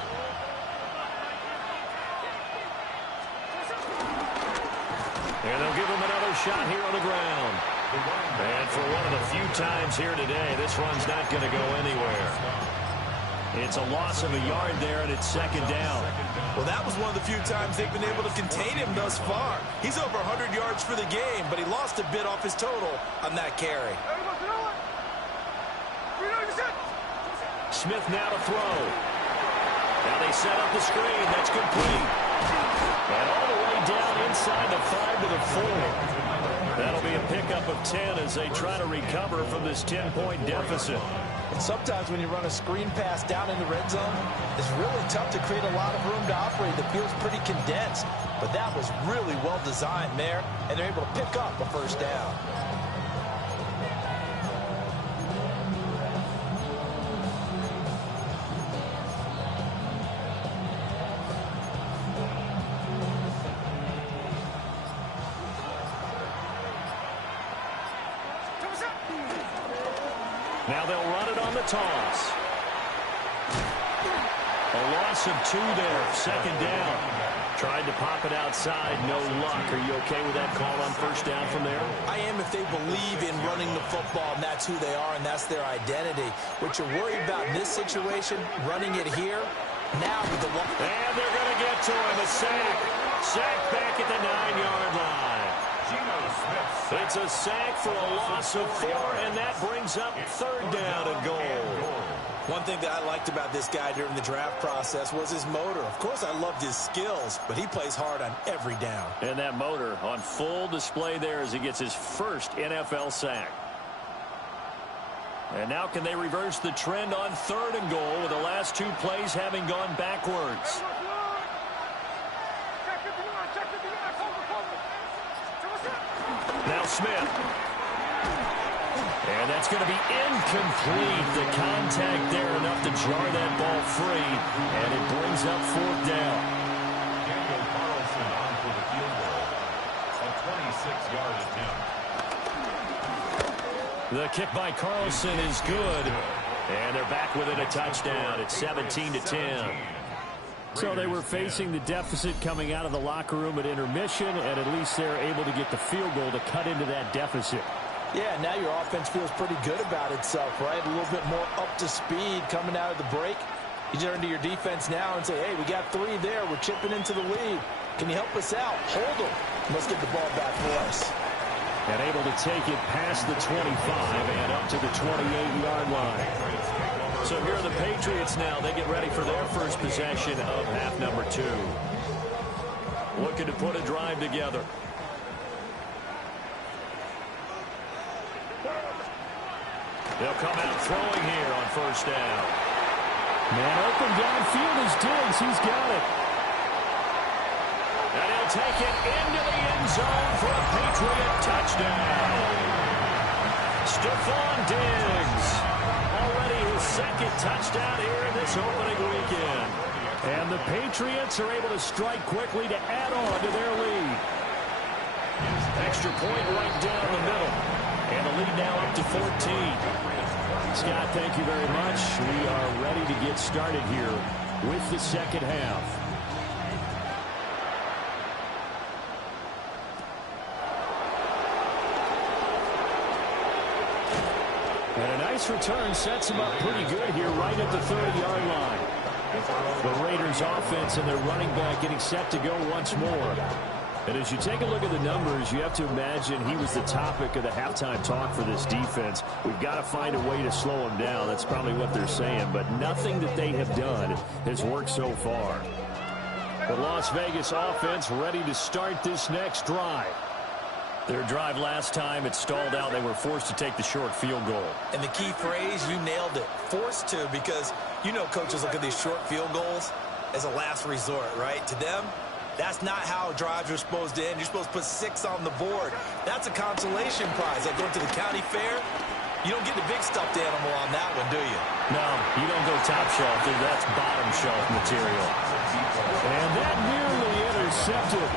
And they'll give him another shot here on the ground. And for one of the few times here today, this run's not going to go anywhere. It's a loss of a yard there, and it's second down. Well, that was one of the few times they've been able to contain him thus far. He's over 100 yards for the game, but he lost a bit off his total on that carry. Smith now to throw. Now they set up the screen. That's complete. And all the way down inside the 5 to the 4. That'll be a pickup of 10 as they try to recover from this 10-point deficit. And sometimes when you run a screen pass down in the red zone, it's really tough to create a lot of room to operate. The field's pretty condensed. But that was really well designed there, and they're able to pick up a first down. Now they'll run it on the toss. A loss of 2 there, second down. Tried to pop it outside, no luck. Are you okay with that call on first down from there? I am if they believe in running the football, and that's who they are, and that's their identity. What you're worried about in this situation, running it here, now with the one. And they're going to get to him, a sack. Sack back at the 9-yard line. It's a sack for a loss of 4, and that brings up 3rd down and goal. One thing that I liked about this guy during the draft process was his motor. Of course, I loved his skills, but he plays hard on every down. And that motor on full display there as he gets his first NFL sack. And now can they reverse the trend on 3rd and goal with the last 2 plays having gone backwards? Now Smith. And that's going to be incomplete. The contact there enough to jar that ball free. And it brings up 4th down. Daniel Carlson on for the field goal. A 26-yard attempt. The kick by Carlson is good. And they're back within a touchdown. It's 17-10. So they were facing the deficit coming out of the locker room at intermission, and at least they're able to get the field goal to cut into that deficit. Yeah, now your offense feels pretty good about itself, right? A little bit more up to speed coming out of the break. You turn to your defense now and say, hey, we got 3 there. We're chipping into the lead. Can you help us out? Hold them. Let's get the ball back for us. And able to take it past the 25 and up to the 28-yard line. So here are the Patriots now. They get ready for their first possession of half number 2. Looking to put a drive together. They'll come out throwing here on 1st down. Man open downfield is Diggs. He's got it. And he'll take it into the end zone for a Patriot touchdown. Stephon Diggs. Already his 2nd touchdown here in this opening weekend. And the Patriots are able to strike quickly to add on to their lead. Extra point right down the middle. And the lead now up to 14. Scott, thank you very much. We are ready to get started here with the second half. And a nice return sets him up pretty good here right at the 30-yard line. The Raiders offense and their running back getting set to go once more. And as you take a look at the numbers, you have to imagine he was the topic of the halftime talk for this defense. We've got to find a way to slow him down. That's probably what they're saying. But nothing that they have done has worked so far. The Las Vegas offense ready to start this next drive. Their drive last time, it stalled out. They were forced to take the short field goal. And the key phrase, you nailed it, forced to, because you know coaches look at these short field goals as a last resort, right? To them, that's not how drives are supposed to end. You're supposed to put 6 on the board. That's a consolation prize. Like going to the county fair, you don't get the big stuffed animal on that one, do you? No, you don't go top shelf. That's bottom shelf material. And that nearly intercepted.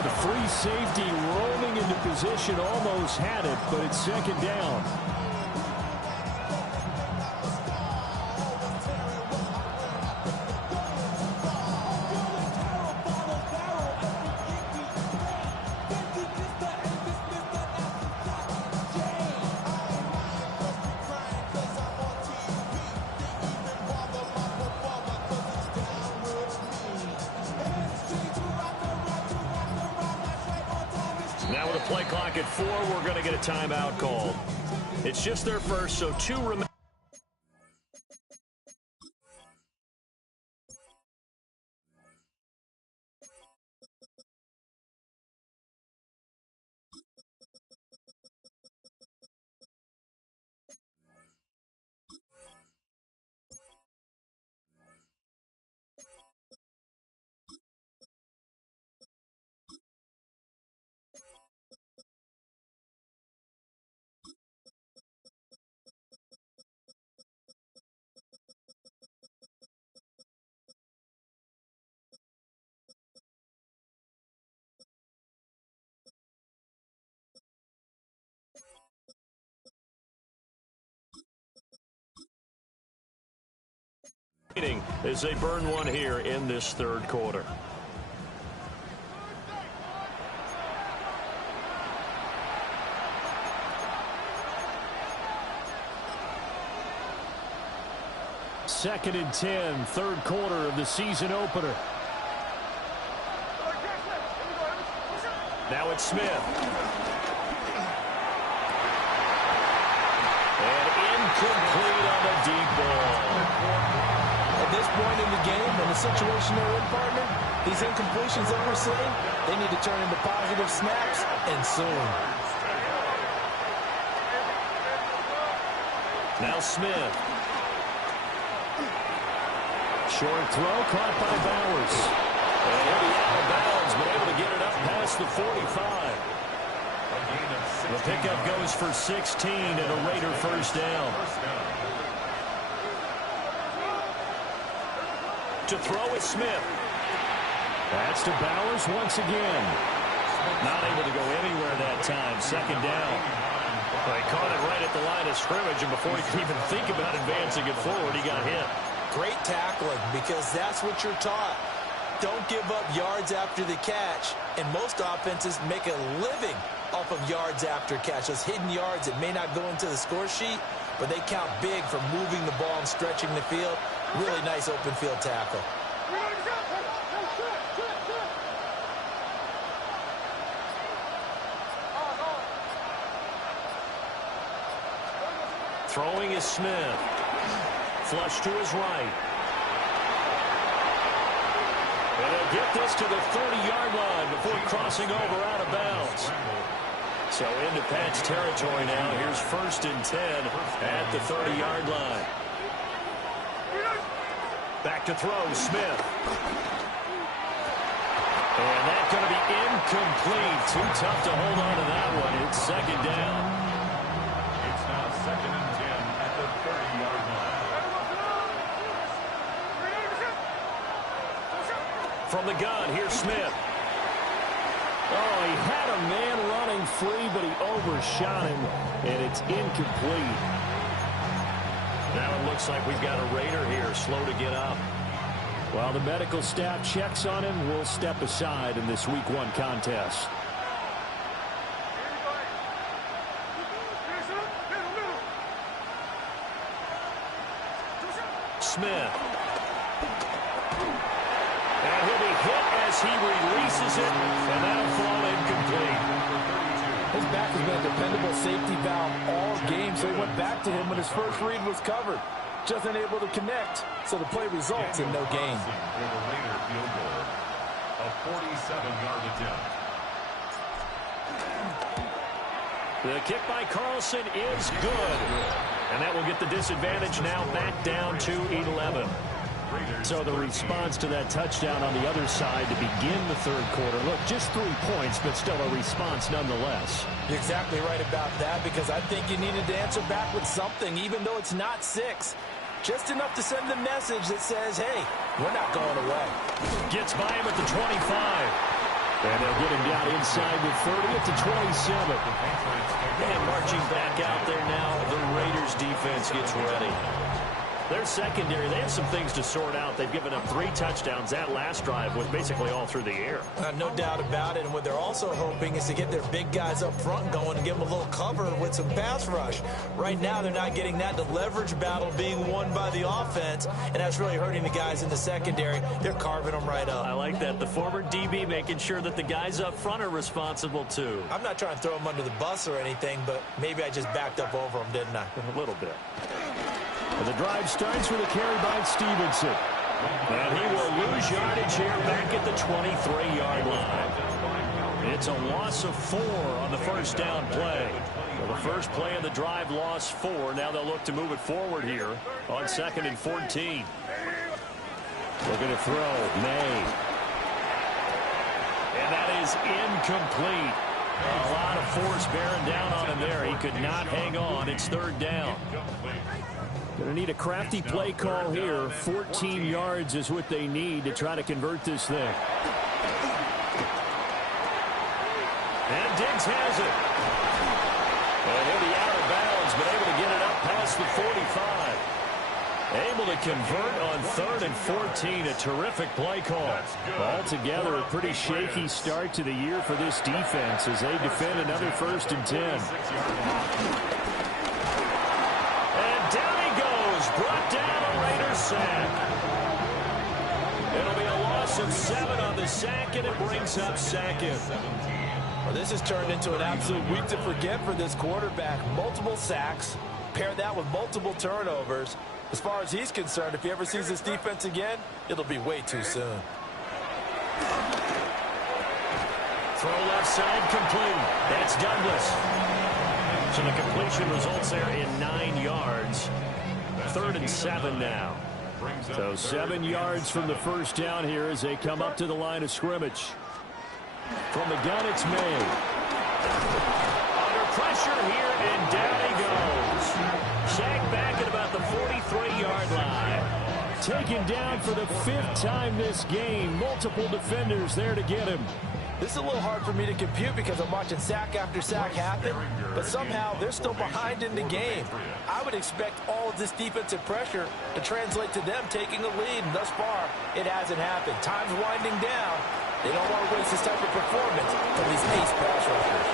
The free safety rolling into position almost had it, but it's 2nd down. Now with a play clock at 4, we're going to get a timeout called. It's just their first, so 2 remain. As they burn one here in this 3rd quarter. Second and 10, 3rd quarter of the season opener. Now it's Smith. And incomplete on the deep ball. At this point in the game, in the situation they're in, partner, these incompletions that we're seeing, they need to turn into positive snaps, and soon. Now Smith. Short throw caught by Bowers. And he'll be out of bounds, but able to get it up past the 45. The pickup goes for 16 and a Raider first down. To throw is Smith. That's to Bowers once again. Not able to go anywhere that time. Second down. Well, he caught it right at the line of scrimmage, and before he could even think about advancing it forward, he got hit. Great tackling, because that's what you're taught. Don't give up yards after the catch, and most offenses make a living off of yards after catch. Those hidden yards that may not go into the score sheet, but they count big for moving the ball and stretching the field. Really nice open field tackle. Throwing is Smith. Flush to his right. And he'll get this to the 30-yard line before crossing over out of bounds. So into Pat's territory now. Here's 1st and 10 at the 30-yard line. Back to throw, Smith. And that's going to be incomplete. Too tough to hold on to that one. It's second down. It's now 2nd and 10 at the 30-yard line. From the gun, here's Smith. Oh, he had a man running free, but he overshot him, and it's incomplete. Now it looks like we've got a Raider here, slow to get up. While the medical staff checks on him, we'll step aside in this Week 1 contest. Smith. And he'll be hit as he releases it, and that'll fall incomplete. His back has been a dependable safety valve all game, so he went back to him when his first read was covered. Just unable to connect, so the play results in no gain. For the Raider field goal, a 47-yard attempt. The kick by Carlson is good. And that will get the disadvantage now back down to 11. So the response to that touchdown on the other side to begin the third quarter. Look, just 3 points, but still a response nonetheless. You're exactly right about that, because I think you needed to answer back with something, even though it's not 6. Just enough to send the message that says, hey, we're not going away. Gets by him at the 25. And they'll get him down inside the 30 at the 27. And marching back out there now, the Raiders defense gets ready. Their secondary, they have some things to sort out. They've given up 3 touchdowns. That last drive was basically all through the air. No doubt about it. And what they're also hoping is to get their big guys up front going and give them a little cover with some pass rush. Right now, they're not getting that. The leverage battle being won by the offense, and that's really hurting the guys in the secondary. They're carving them right up. I like that. The former DB making sure that the guys up front are responsible, too. I'm not trying to throw them under the bus or anything, but maybe I just backed up over them, didn't I? A little bit. And the drive starts with a carry by Stevenson. And he will lose yardage here back at the 23-yard line. It's a loss of 4 on the first down play. So the first play of the drive lost 4. Now they'll look to move it forward here on 2nd and 14. Looking to throw. May. And that is incomplete. A lot of force bearing down on him there. He could not hang on. It's 3rd down. Going to need a crafty play call here. 14 yards is what they need to try to convert this thing. And Diggs has it. And he'll be out of bounds, but able to get it up past the 45. Able to convert on 3rd and 14. A terrific play call. Altogether, a pretty shaky start to the year for this defense as they defend another 1st and 10. Brought down a Raider sack. It'll be a loss of 7 on the sack, and it brings up 2nd. Well, this has turned into an absolute week to forget for this quarterback. Multiple sacks, pair that with multiple turnovers. As far as he's concerned, if he ever sees this defense again, it'll be way too soon. Throw left side complete. That's Douglas. So the completion results there in 9 yards. 3rd and 7 now. So 7 yards from the first down here as they come up to the line of scrimmage. From the gun, it's made. Under pressure here, and down he goes. Sacked back at about the 43-yard line. Taken down for the 5th time this game. Multiple defenders there to get him. This is a little hard for me to compute because I'm watching sack after sack happen, but somehow they're still behind in the game. I would expect all of this defensive pressure to translate to them taking a lead, and thus far, it hasn't happened. Time's winding down. They don't want to waste this type of performance from these ace pass rushers.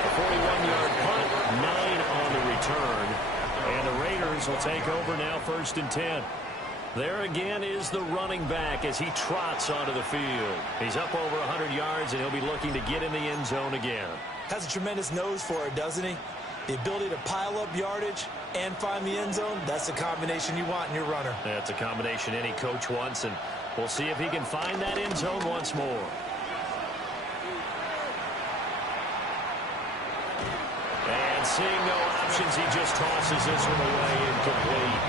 A 41-yard punt, 9 on the return, and the Raiders will take over now 1st and 10. There again is the running back as he trots onto the field. He's up over 100 yards, and he'll be looking to get in the end zone again. Has a tremendous nose for it, doesn't he? The ability to pile up yardage and find the end zone, that's the combination you want in your runner. That's a combination any coach wants, and we'll see if he can find that end zone once more. And seeing no options, he just tosses this one away incomplete.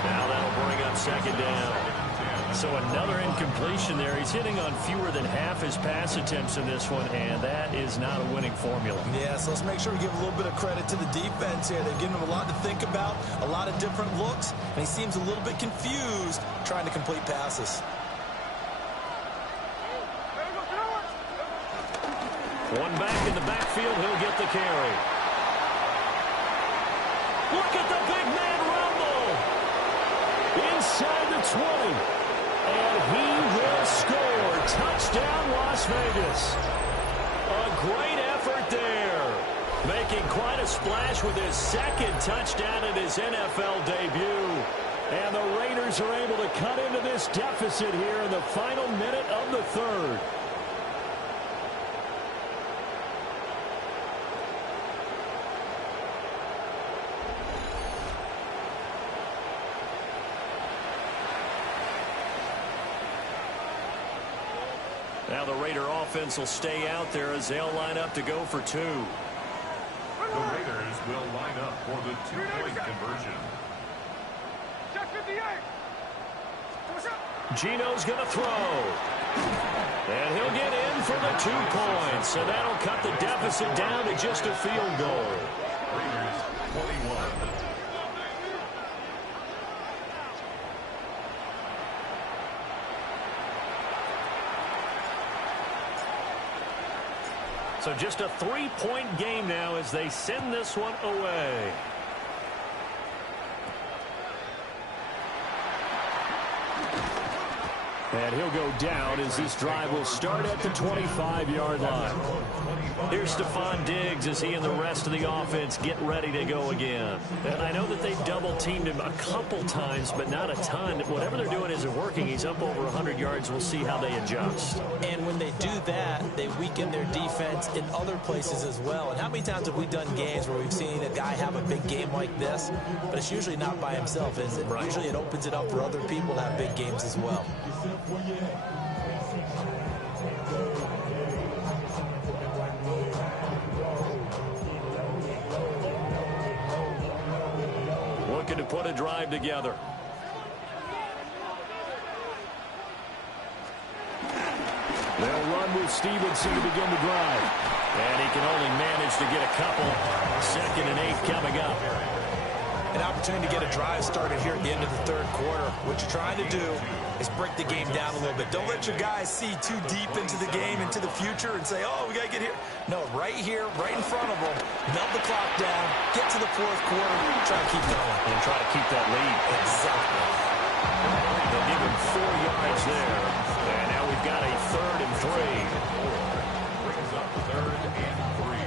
Now that'll bring up 2nd down. So another incompletion there. He's hitting on fewer than half his pass attempts in this one, and that is not a winning formula. Yeah, so let's make sure we give a little bit of credit to the defense here. They've given him a lot to think about, a lot of different looks, and he seems a little bit confused trying to complete passes. One back in the backfield, he'll get the carry. Look at the big man rumble. Inside the 20. And he will score. Touchdown, Las Vegas. A great effort there. Making quite a splash with his 2nd touchdown in his NFL debut. And the Raiders are able to cut into this deficit here in the final minute of the 3rd. Now the Raider offense will stay out there as they'll line up to go for 2. The Raiders will line up for the 2-point conversion. Gino's going to throw. And he'll get in for the 2 points. So that'll cut the deficit down to just a field goal. Raiders 21. So just a 3-point game now as they send this one away. And he'll go down as this drive will start at the 25-yard line. Here's Stephon Diggs as he and the rest of the offense get ready to go again. And I know that they've double-teamed him a couple times, but not a ton. Whatever they're doing isn't working. He's up over 100 yards. We'll see how they adjust. And when they do that, they weaken their defense in other places as well. And how many times have we done games where we've seen a guy have a big game like this, but it's usually not by himself, is it? Right. Usually it opens it up for other people to have big games as well. Looking to put a drive together. They'll run with Stevenson to begin the drive. And he can only manage to get a couple. 2nd and 8 coming up. An opportunity to get a drive started here at the end of the 3rd quarter. What you're trying to do is break the game down a little bit. Don't let your guys see too deep into the game, into the future, and say, oh, we got to get here. No, right here, right in front of them, melt the clock down, get to the 4th quarter, try to keep going. And try to keep that lead. Exactly. They'll give him 4 yards there. And now we've got a 3rd and 3. Brings up 3rd and 3.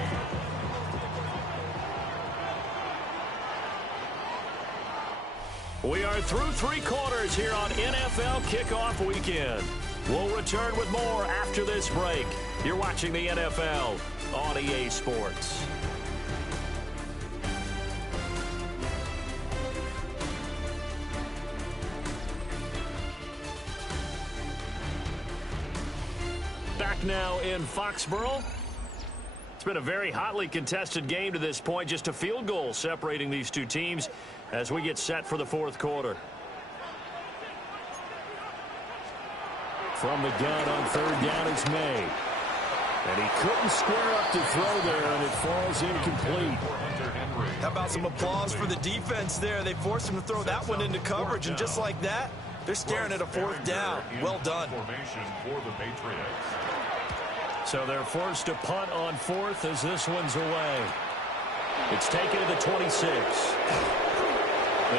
We are through 3 quarters here on NFL Kickoff Weekend. We'll return with more after this break. You're watching the NFL on EA Sports. Back now in Foxborough. It's been a very hotly contested game to this point. Just a field goal separating these two teams as we get set for the fourth quarter. From the gun on third down is May. And he couldn't square up to throw there, and it falls incomplete. How about some applause for the defense there? They forced him to throw that one into coverage, and just like that, they're staring at a fourth down. Well done. So they're forced to punt on fourth as this one's away. It's taken to the 26.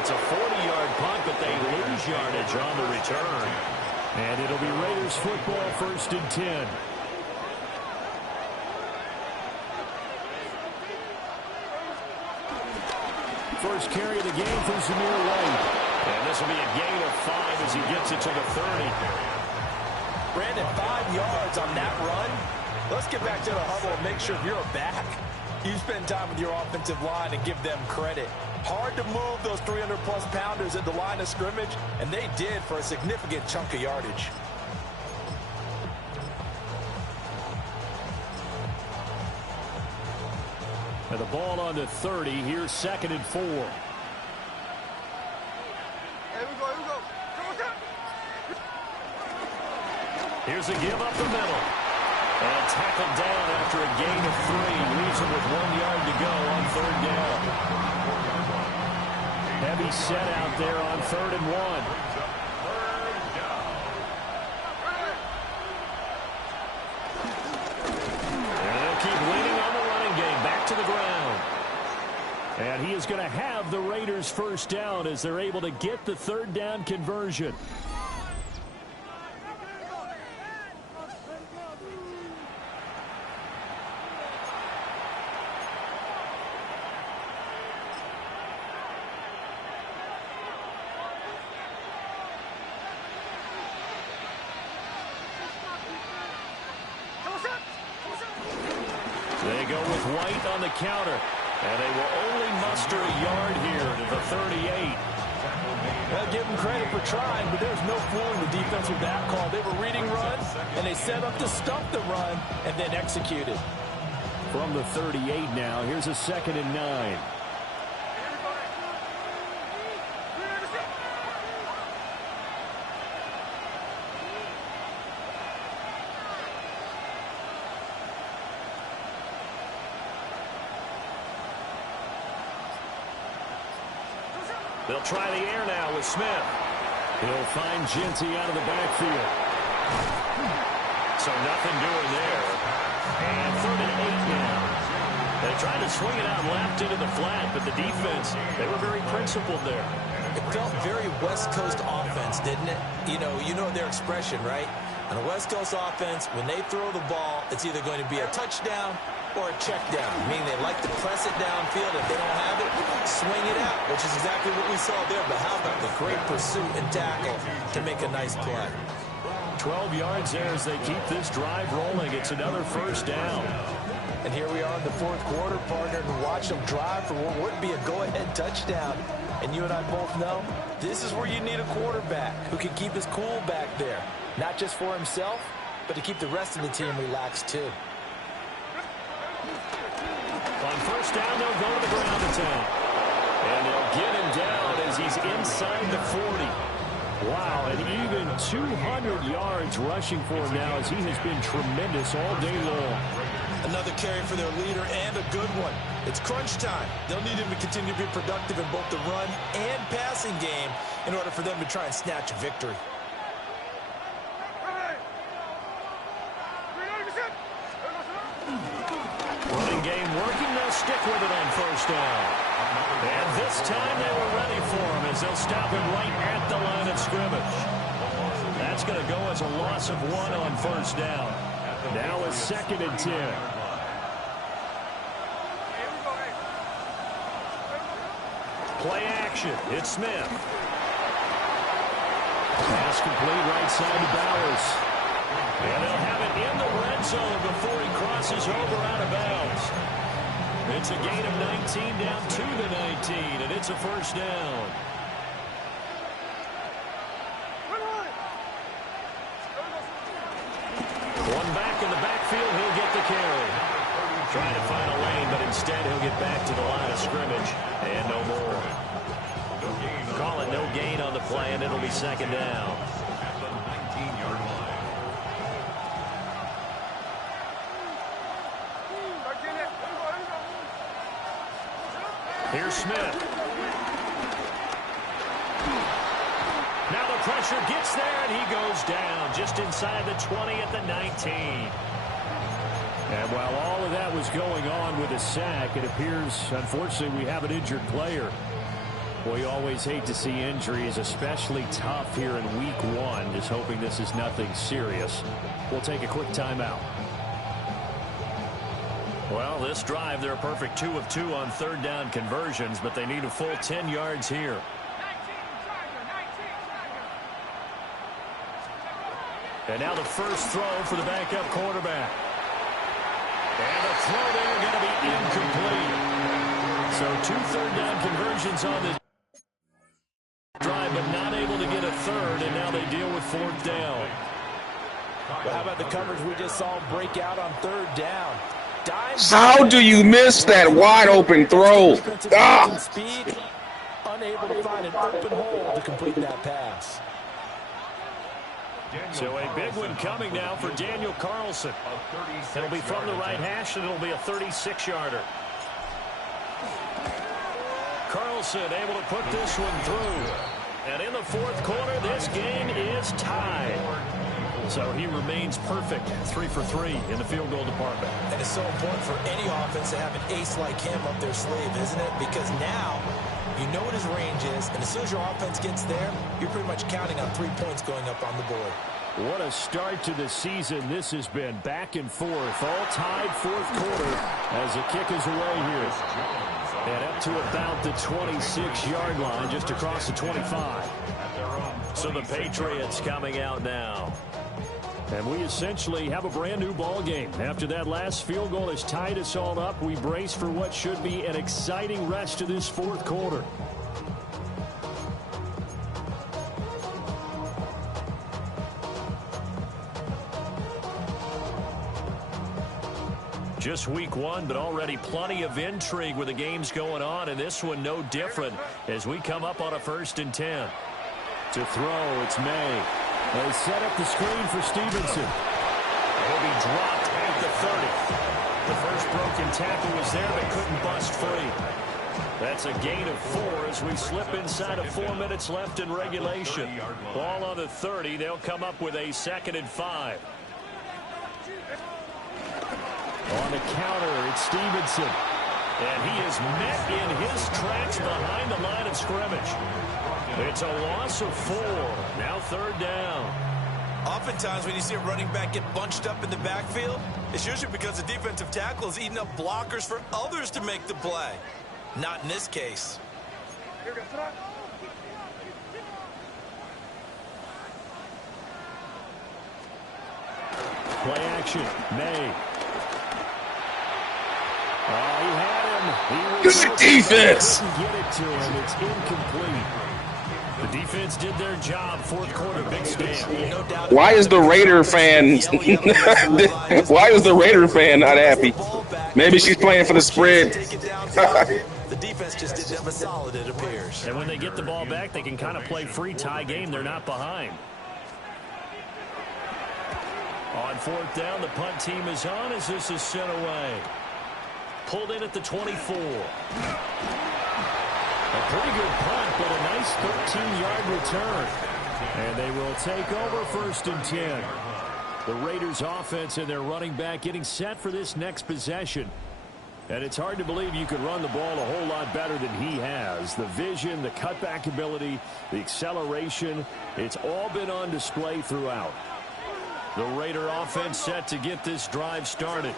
It's a 40-yard punt, but they lose yardage on the return. And it'll be Raiders football, 1st and 10. First carry of the game for Zamir White. And this will be a gain of 5 as he gets it to the 30. Brandon, 5 yards on that run. Let's get back to the huddle and make sure if you're a back, you spend time with your offensive line and give them credit. Hard to move those 300-plus pounders at the line of scrimmage, and they did for a significant chunk of yardage. And the ball on the 30. Here's 2nd and 4. Here we go. Here's a give up the middle. And tackled down after a gain of 3. Leaves him with 1 yard to go on third down. Heavy set out there on 3rd and 1. And they'll keep leaning on the running game. Back to the ground. And he is going to have the Raiders first down as they're able to get the 3rd down conversion. They go with White on the counter, and they will only muster a yard here to the 38. Well, give them credit for trying, but there's no fooling the defense with that call. They were reading run, and they set up to stump the run and then executed. From the 38 now, here's a 2nd and 9. They'll try the air now with Smith. He'll find Genty out of the backfield. So nothing doing there. And 3rd and 8 now. They tried to swing it out left into the flat, but the defense, they were very principled there. It felt very West Coast offense, didn't it? You know their expression, right? On a West Coast offense, when they throw the ball, it's either going to be a touchdown or a check down, meaning they like to press it downfield. If they don't have it, swing it out, which is exactly what we saw there. But how about the great pursuit and tackle to make a nice play? 12 yards there as they keep this drive rolling. It's another 1st down. And here we are in the fourth quarter, partner, and watch them drive for what would be a go-ahead touchdown. And you and I both know this is where you need a quarterback who can keep his cool back there, not just for himself, but to keep the rest of the team relaxed too. On 1st down, they'll go to the ground attack. And they'll get him down as he's inside the 40. Wow, and even 200 yards rushing for him now as he has been tremendous all day long. Another carry for their leader and a good one. It's crunch time. They'll need him to continue to be productive in both the run and passing game in order for them to try and snatch a victory. Running game working. They'll stick with it on 1st down. And this time they were ready for him as they'll stop him right at the line of scrimmage. That's going to go as a loss of 1 on 1st down. Now a 2nd and 10. Play action. It's Smith. Pass complete right side to Bowers. And they'll have it in the red zone before he crosses over out of bounds. It's a gain of 19 down to the 19, and it's a first down. One back in the backfield, he'll get the carry. Trying to find a lane, but instead he'll get back to the line of scrimmage. And no more. Call it no gain on the play, and it'll be second down. At the 19-yard line. Here's Smith. Now the pressure gets there, and he goes down just inside the 20 at the 19. And while all of that was going on with a sack, it appears, unfortunately, we have an injured player. We always hate to see injuries, especially tough here in week one. Just hoping this is nothing serious. We'll take a quick timeout. Well, this drive, they're a perfect 2 of 2 on third down conversions, but they need a full 10 yards here. And now the first throw for the backup quarterback. And the throw there going to be incomplete. So 2 third down conversions on this drive, but not able to get a third, and now they deal with fourth down. Well, how about the coverage we just saw him break out on third down? How do you miss that wide open throw? Speed, unable to find an open hole to complete that pass. So a big one coming now for Daniel Carlson. It'll be from the right hash, and it'll be a 36-yarder. Carlson able to put this one through. And in the fourth quarter, this game is tied. So he remains perfect, 3 for 3 in the field goal department. And it's so important for any offense to have an ace like him up their sleeve, isn't it? Because now you know what his range is, and as soon as your offense gets there, you're pretty much counting on 3 points going up on the board. What a start to the season this has been. Back and forth, all tied fourth quarter as the kick is away here. And up to about the 26-yard line, just across the 25. So the Patriots coming out now. And we essentially have a brand new ball game. After that last field goal has tied us all up, we brace for what should be an exciting rest of this fourth quarter. Just week one, but already plenty of intrigue with the games going on, and this one no different as we come up on a 1st and 10. To throw, it's May. They set up the screen for Stevenson. He'll be dropped at the 30. The first broken tackle was there, but couldn't bust free. That's a gain of 4 as we slip inside of 4 minutes left in regulation. Ball on the 30. They'll come up with a 2nd and 5. On the counter, it's Stevenson. And he is met in his tracks behind the line of scrimmage. It's a loss of 4. Now 3rd down. Oftentimes when you see a running back get bunched up in the backfield, it's usually because the defensive tackle is eating up blockers for others to make the play. Not in this case. Play action. May. Oh, he had him. He was Good defense. Get it to him. It's incomplete. The defense did their job. Fourth quarter, big stand. No doubt. Why is the Raider fan? Why is the Raider fan not happy? Maybe she's playing for the spread. The defense just didn't have a solid, it appears. And when they get the ball back, they can kind of play free tie game. They're not behind. On 4th down, the punt team is on as this is sent away. Pulled in at the 24. A pretty good punt, but a nice 13-yard return. And they will take over 1st and 10. The Raiders offense and their running back getting set for this next possession. And it's hard to believe you could run the ball a whole lot better than he has. The vision, the cutback ability, the acceleration, it's all been on display throughout. The Raider offense set to get this drive started.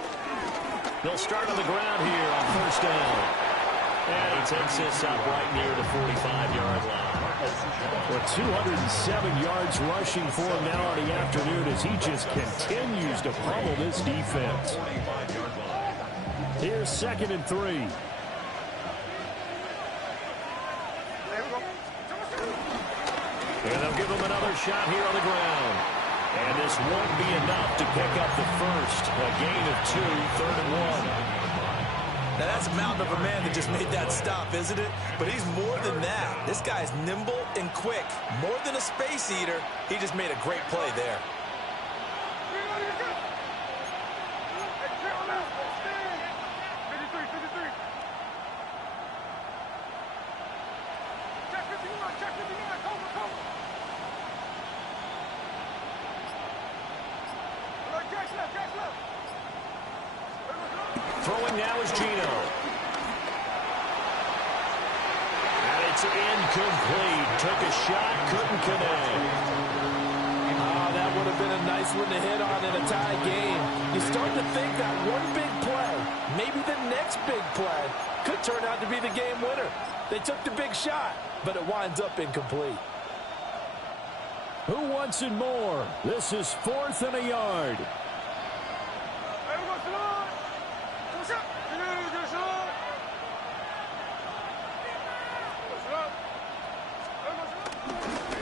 They'll start on the ground here on 1st down. And he takes this up right near the 45-yard line. Well, 207 yards rushing for him now on the afternoon as he just continues to pummel this defense. Here's 2nd and 3. And they'll give him another shot here on the ground. And this won't be enough to pick up the first. A gain of 2, 3rd and 1. Now, that's a mountain of a man that just made that stop, isn't it? But he's more than that. This guy's nimble and quick. More than a space eater, he just made a great play there. Throwing now is Gino. And it's incomplete. Took a shot, couldn't connect. Oh, that would have been a nice one to hit on in a tie game. You start to think that one big play, maybe the next big play, could turn out to be the game winner. They took the big shot, but it winds up incomplete. Who wants it more? This is 4th and a yard.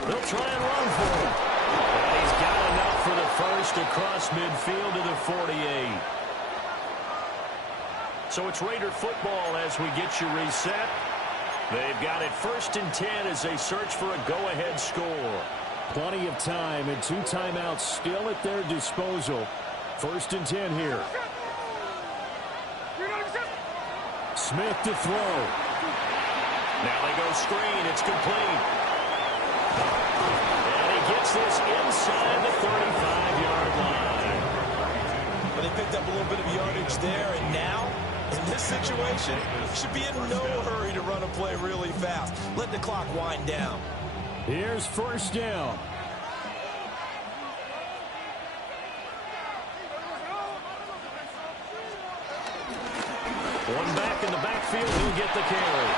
They'll try and run for it. And he's got enough for the first across midfield to the 48. So it's Raider football as we get you reset. They've got it 1st and 10 as they search for a go-ahead score. Plenty of time and 2 timeouts still at their disposal. 1st and 10 here. Smith to throw. Now they go screen. It's complete. And he gets this inside the 35-yard line. But they picked up a little bit of yardage there, and now, in this situation, should be in no hurry to run a play really fast. Let the clock wind down. Here's 1st down. One back in the backfield, he'll get the carry.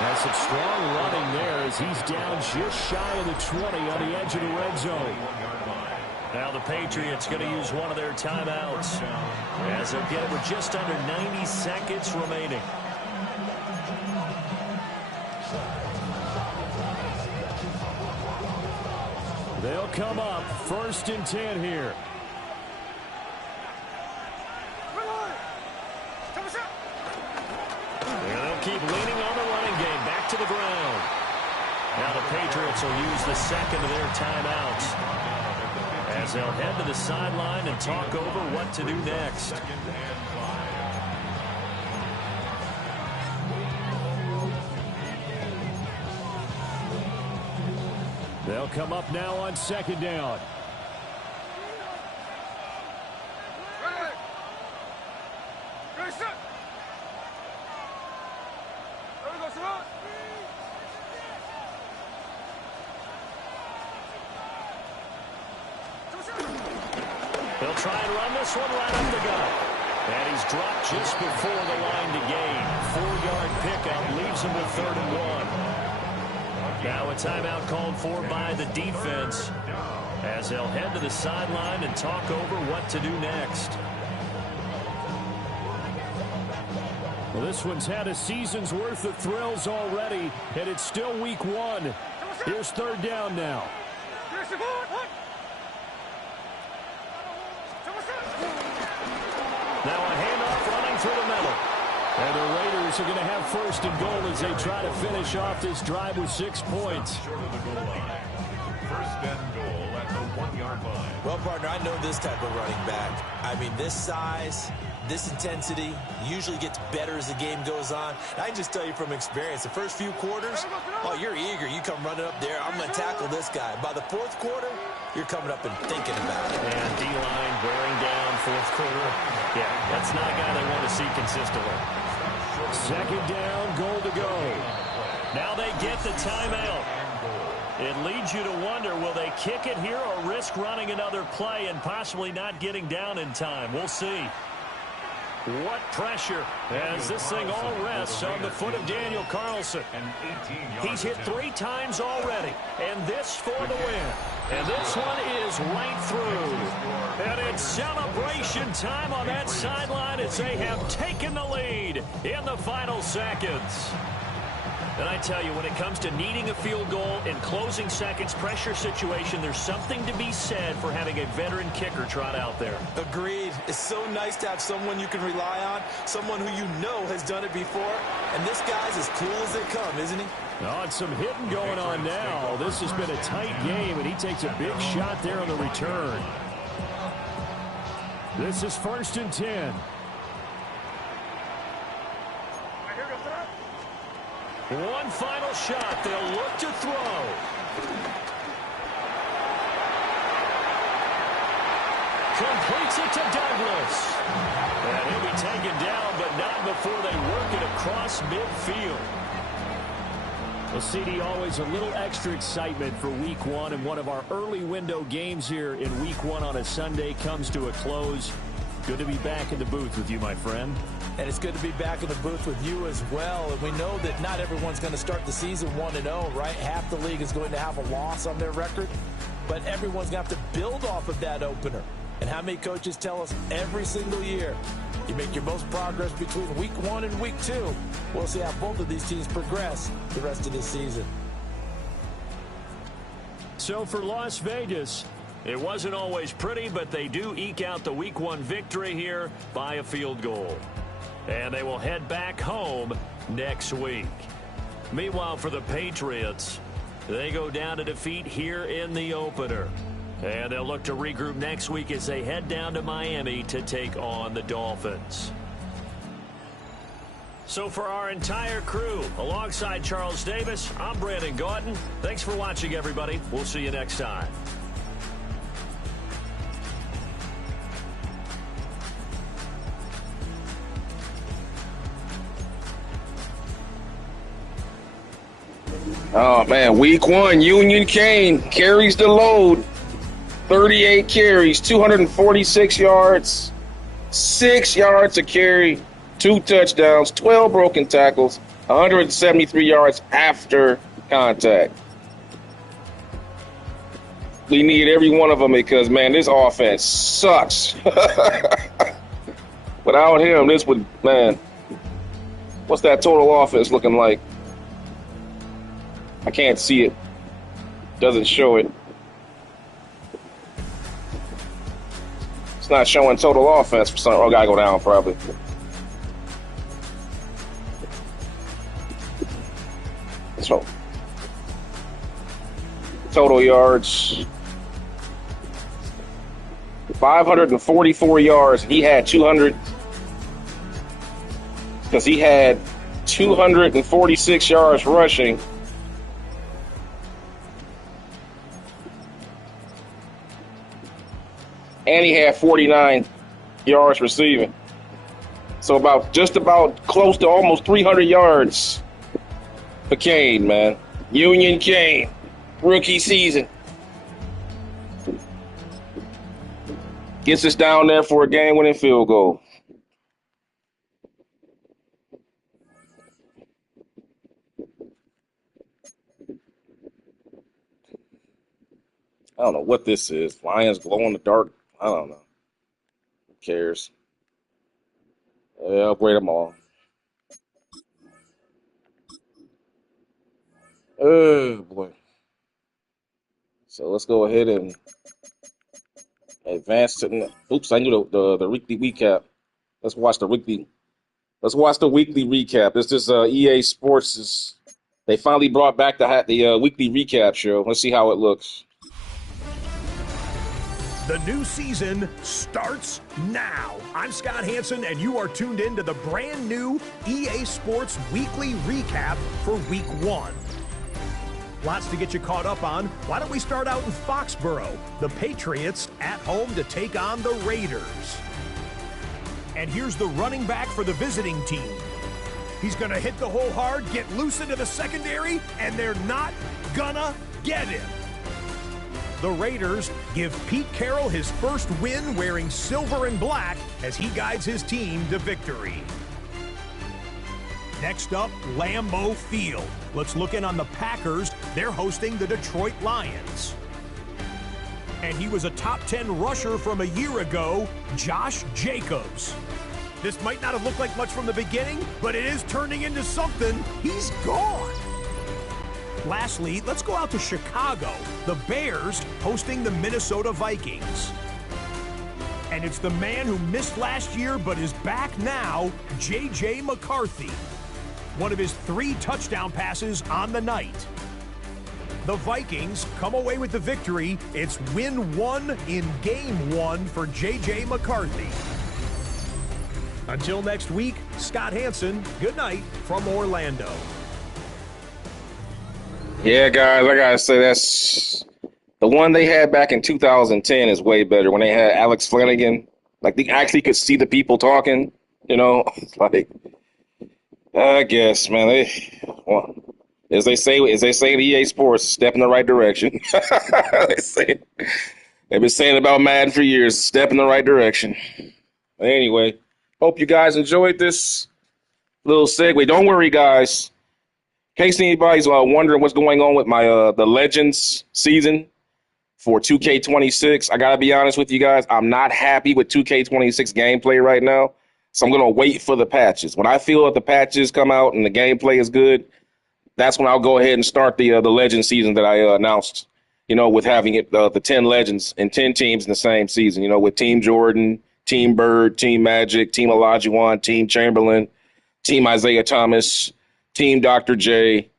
That's some strong running there as he's down just shy of the 20 on the edge of the red zone. Now the Patriots going to use one of their timeouts as they'll get it with just under 90 seconds remaining. They'll come up 1st and 10 here. And they'll keep leaning on the running game back to the ground. Now the Patriots will use the 2nd of their timeouts as they'll head to the sideline and talk over what to do next. They'll come up now on 2nd down. They'll try and run this one right up the gut. And he's dropped just before the line to gain. 4-yard pickup leaves him with 3rd and 1. Now a timeout called for by the defense as they'll head to the sideline and talk over what to do next. Well, this one's had a season's worth of thrills already, and it's still week 1. Here's 3rd down now. Now a handoff running through the middle. And the Raiders are going to have 1st and goal as they try to finish off this drive with 6 points. Short of the goal line. 1st and goal at the 1-yard line. Well, partner, I know this type of running back. I mean, this size, this intensity usually gets better as the game goes on. And I can just tell you from experience, the first few quarters, oh, you're eager. You come running up there. I'm going to tackle this guy. By the 4th quarter, you're coming up and thinking about it. And D-line wearing down 4th quarter. Yeah, that's not a guy they want to see consistently. 2nd down, goal to go. Now they get the timeout. It leads you to wonder, will they kick it here or risk running another play and possibly not getting down in time? We'll see. What pressure as this thing all rests on the foot of Daniel Carlson. He's hit 3 times already, and this for the win. And this one is right through. And it's celebration time on that sideline as they have taken the lead in the final seconds. And I tell you, when it comes to needing a field goal in closing seconds pressure situation, there's something to be said for having a veteran kicker trot out there. Agreed. It's so nice to have someone you can rely on, someone who you know has done it before. And this guy's as cool as they come, isn't he? Oh, and some hitting going on now. This has been a tight game, and he takes a big shot there on the return. This is 1st and 10. One final shot. They'll look to throw. Completes it to Douglas. And he'll be taken down, but not before they work it across midfield. Well, CD, always a little extra excitement for Week 1, and one of our early window games here in Week 1 on a Sunday comes to a close. Good to be back in the booth with you, my friend. And it's good to be back in the booth with you as well. And we know that not everyone's going to start the season 1-0, right? Half the league is going to have a loss on their record. But everyone's going to have to build off of that opener. And how many coaches tell us every single year, you make your most progress between Week 1 and Week 2. We'll see how both of these teams progress the rest of this season. So for Las Vegas, it wasn't always pretty, but they do eke out the Week 1 victory here by a field goal. And they will head back home next week. Meanwhile, for the Patriots, they go down to defeat here in the opener. And they'll look to regroup next week as they head down to Miami to take on the Dolphins. So for our entire crew, alongside Charles Davis, I'm Brandon Gaudin. Thanks for watching, everybody. We'll see you next time. Oh, man, Week 1, Union Kane carries the load. 38 carries, 246 yards, 6 yards a carry, 2 touchdowns, 12 broken tackles, 173 yards after contact. We need every one of them because, man, this offense sucks. Without him, this would, man, what's that total offense looking like? I can't see it. Doesn't show it. It's not showing total offense for some. Oh, gotta go down probably. So total yards, 544 yards. He had 200 because he had 246 yards rushing. And he had 49 yards receiving. So just about close to almost 300 yards for Kane, man. Union Kane, rookie season. Gets us down there for a game-winning field goal. I don't know what this is. Lions glow in the dark. I don't know. Who cares? Upgrade them all. Oh, boy. So let's go ahead and advance to... Oops, I knew the weekly recap. Let's watch the weekly recap. This is EA Sports. They finally brought back the weekly recap show. Let's see how it looks. The new season starts now. I'm Scott Hansen, and you are tuned in to the brand new EA Sports Weekly Recap for Week 1. Lots to get you caught up on. Why don't we start out in Foxborough? The Patriots at home to take on the Raiders. And here's the running back for the visiting team. He's going to hit the hole hard, get loose into the secondary, and they're not gonna get him. The Raiders give Pete Carroll his first win wearing silver and black as he guides his team to victory. Next up, Lambeau Field. Let's look in on the Packers. They're hosting the Detroit Lions. And he was a top 10 rusher from a year ago, Josh Jacobs. This might not have looked like much from the beginning, but it is turning into something. He's gone. Lastly, let's go out to Chicago. The Bears hosting the Minnesota Vikings. And it's the man who missed last year but is back now, J.J. McCarthy. One of his 3 touchdown passes on the night. The Vikings come away with the victory. It's win 1 in game 1 for J.J. McCarthy. Until next week, Scott Hansen, good night from Orlando. Yeah, guys, I gotta say that's the one they had back in 2010 is way better when they had Alex Flanagan. Like they actually could see the people talking, you know. Like I guess, man, well, as they say at EA Sports, step in the right direction. They've been saying about Madden for years, step in the right direction. Anyway, hope you guys enjoyed this little segue. Don't worry, guys. In case anybody's wondering what's going on with my the Legends season for 2K26, I got to be honest with you guys. I'm not happy with 2K26 gameplay right now, so I'm going to wait for the patches. When I feel that the patches come out and the gameplay is good, that's when I'll go ahead and start the Legends season that I announced, you know, with having it the 10 Legends and 10 teams in the same season, you know, with Team Jordan, Team Bird, Team Magic, Team Olajuwon, Team Chamberlain, Team Isaiah Thomas, Team Dr. J, Team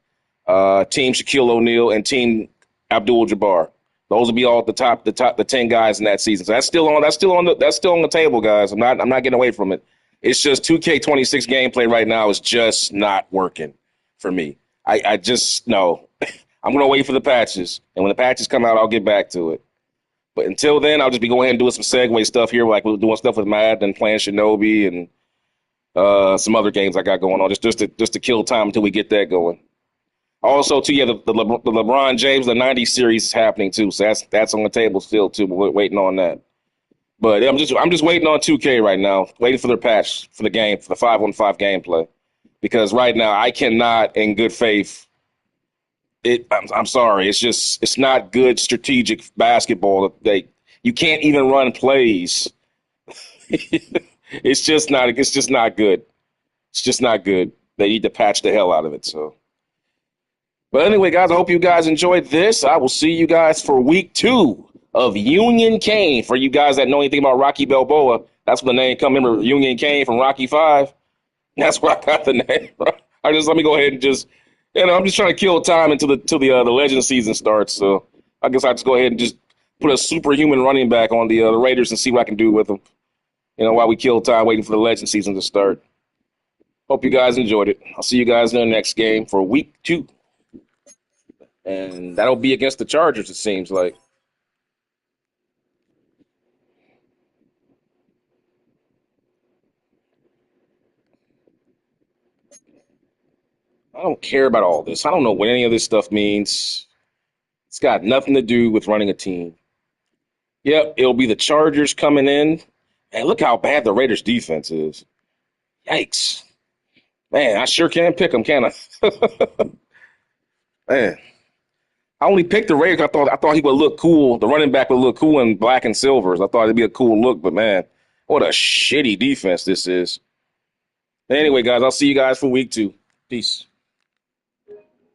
Shaquille O'Neal, and Team Abdul-Jabbar. Those will be all the 10 guys in that season. So that's still on the table, guys. I'm not getting away from it. It's just 2K26 gameplay right now is just not working for me. I just no. I'm gonna wait for the patches, and when the patches come out, I'll get back to it. But until then, I'll just be going ahead and doing some segue stuff here, like we're doing stuff with Madden and playing Shinobi and some other games I got going on, just to kill time until we get that going. Also, too, yeah, the LeBron James the '90s series is happening too, so that's on the table still too. But we're waiting on that. But I'm just waiting on 2K right now, waiting for their patch for the game, for the 5-on-5 gameplay, because right now I cannot, in good faith. I'm sorry, it's not good strategic basketball. You can't even run plays. It's just not good. It's just not good. They need to patch the hell out of it. So, but anyway, guys, I hope you guys enjoyed this. I will see you guys for week 2 of Union Kane. For you guys that know anything about Rocky Balboa, that's where the name come. Remember Union Kane from Rocky 5? That's where I got the name. Let me go ahead and just, I'm just trying to kill time until the Legend season starts. So I guess I'll just go ahead and just put a superhuman running back on the Raiders and see what I can do with them. While we kill time waiting for the Legend season to start. Hope you guys enjoyed it. I'll see you guys in the next game for week 2. And that'll be against the Chargers, it seems like. I don't care about all this. I don't know what any of this stuff means. It's got nothing to do with running a team. Yep, it'll be the Chargers coming in. And look how bad the Raiders' defense is. Yikes. Man, I sure can pick them, can I? Man. I only picked the Raiders. I thought he would look cool. The running back would look cool in black and silvers. I thought it'd be a cool look, but man, what a shitty defense this is. Anyway, guys, I'll see you guys for week 2. Peace.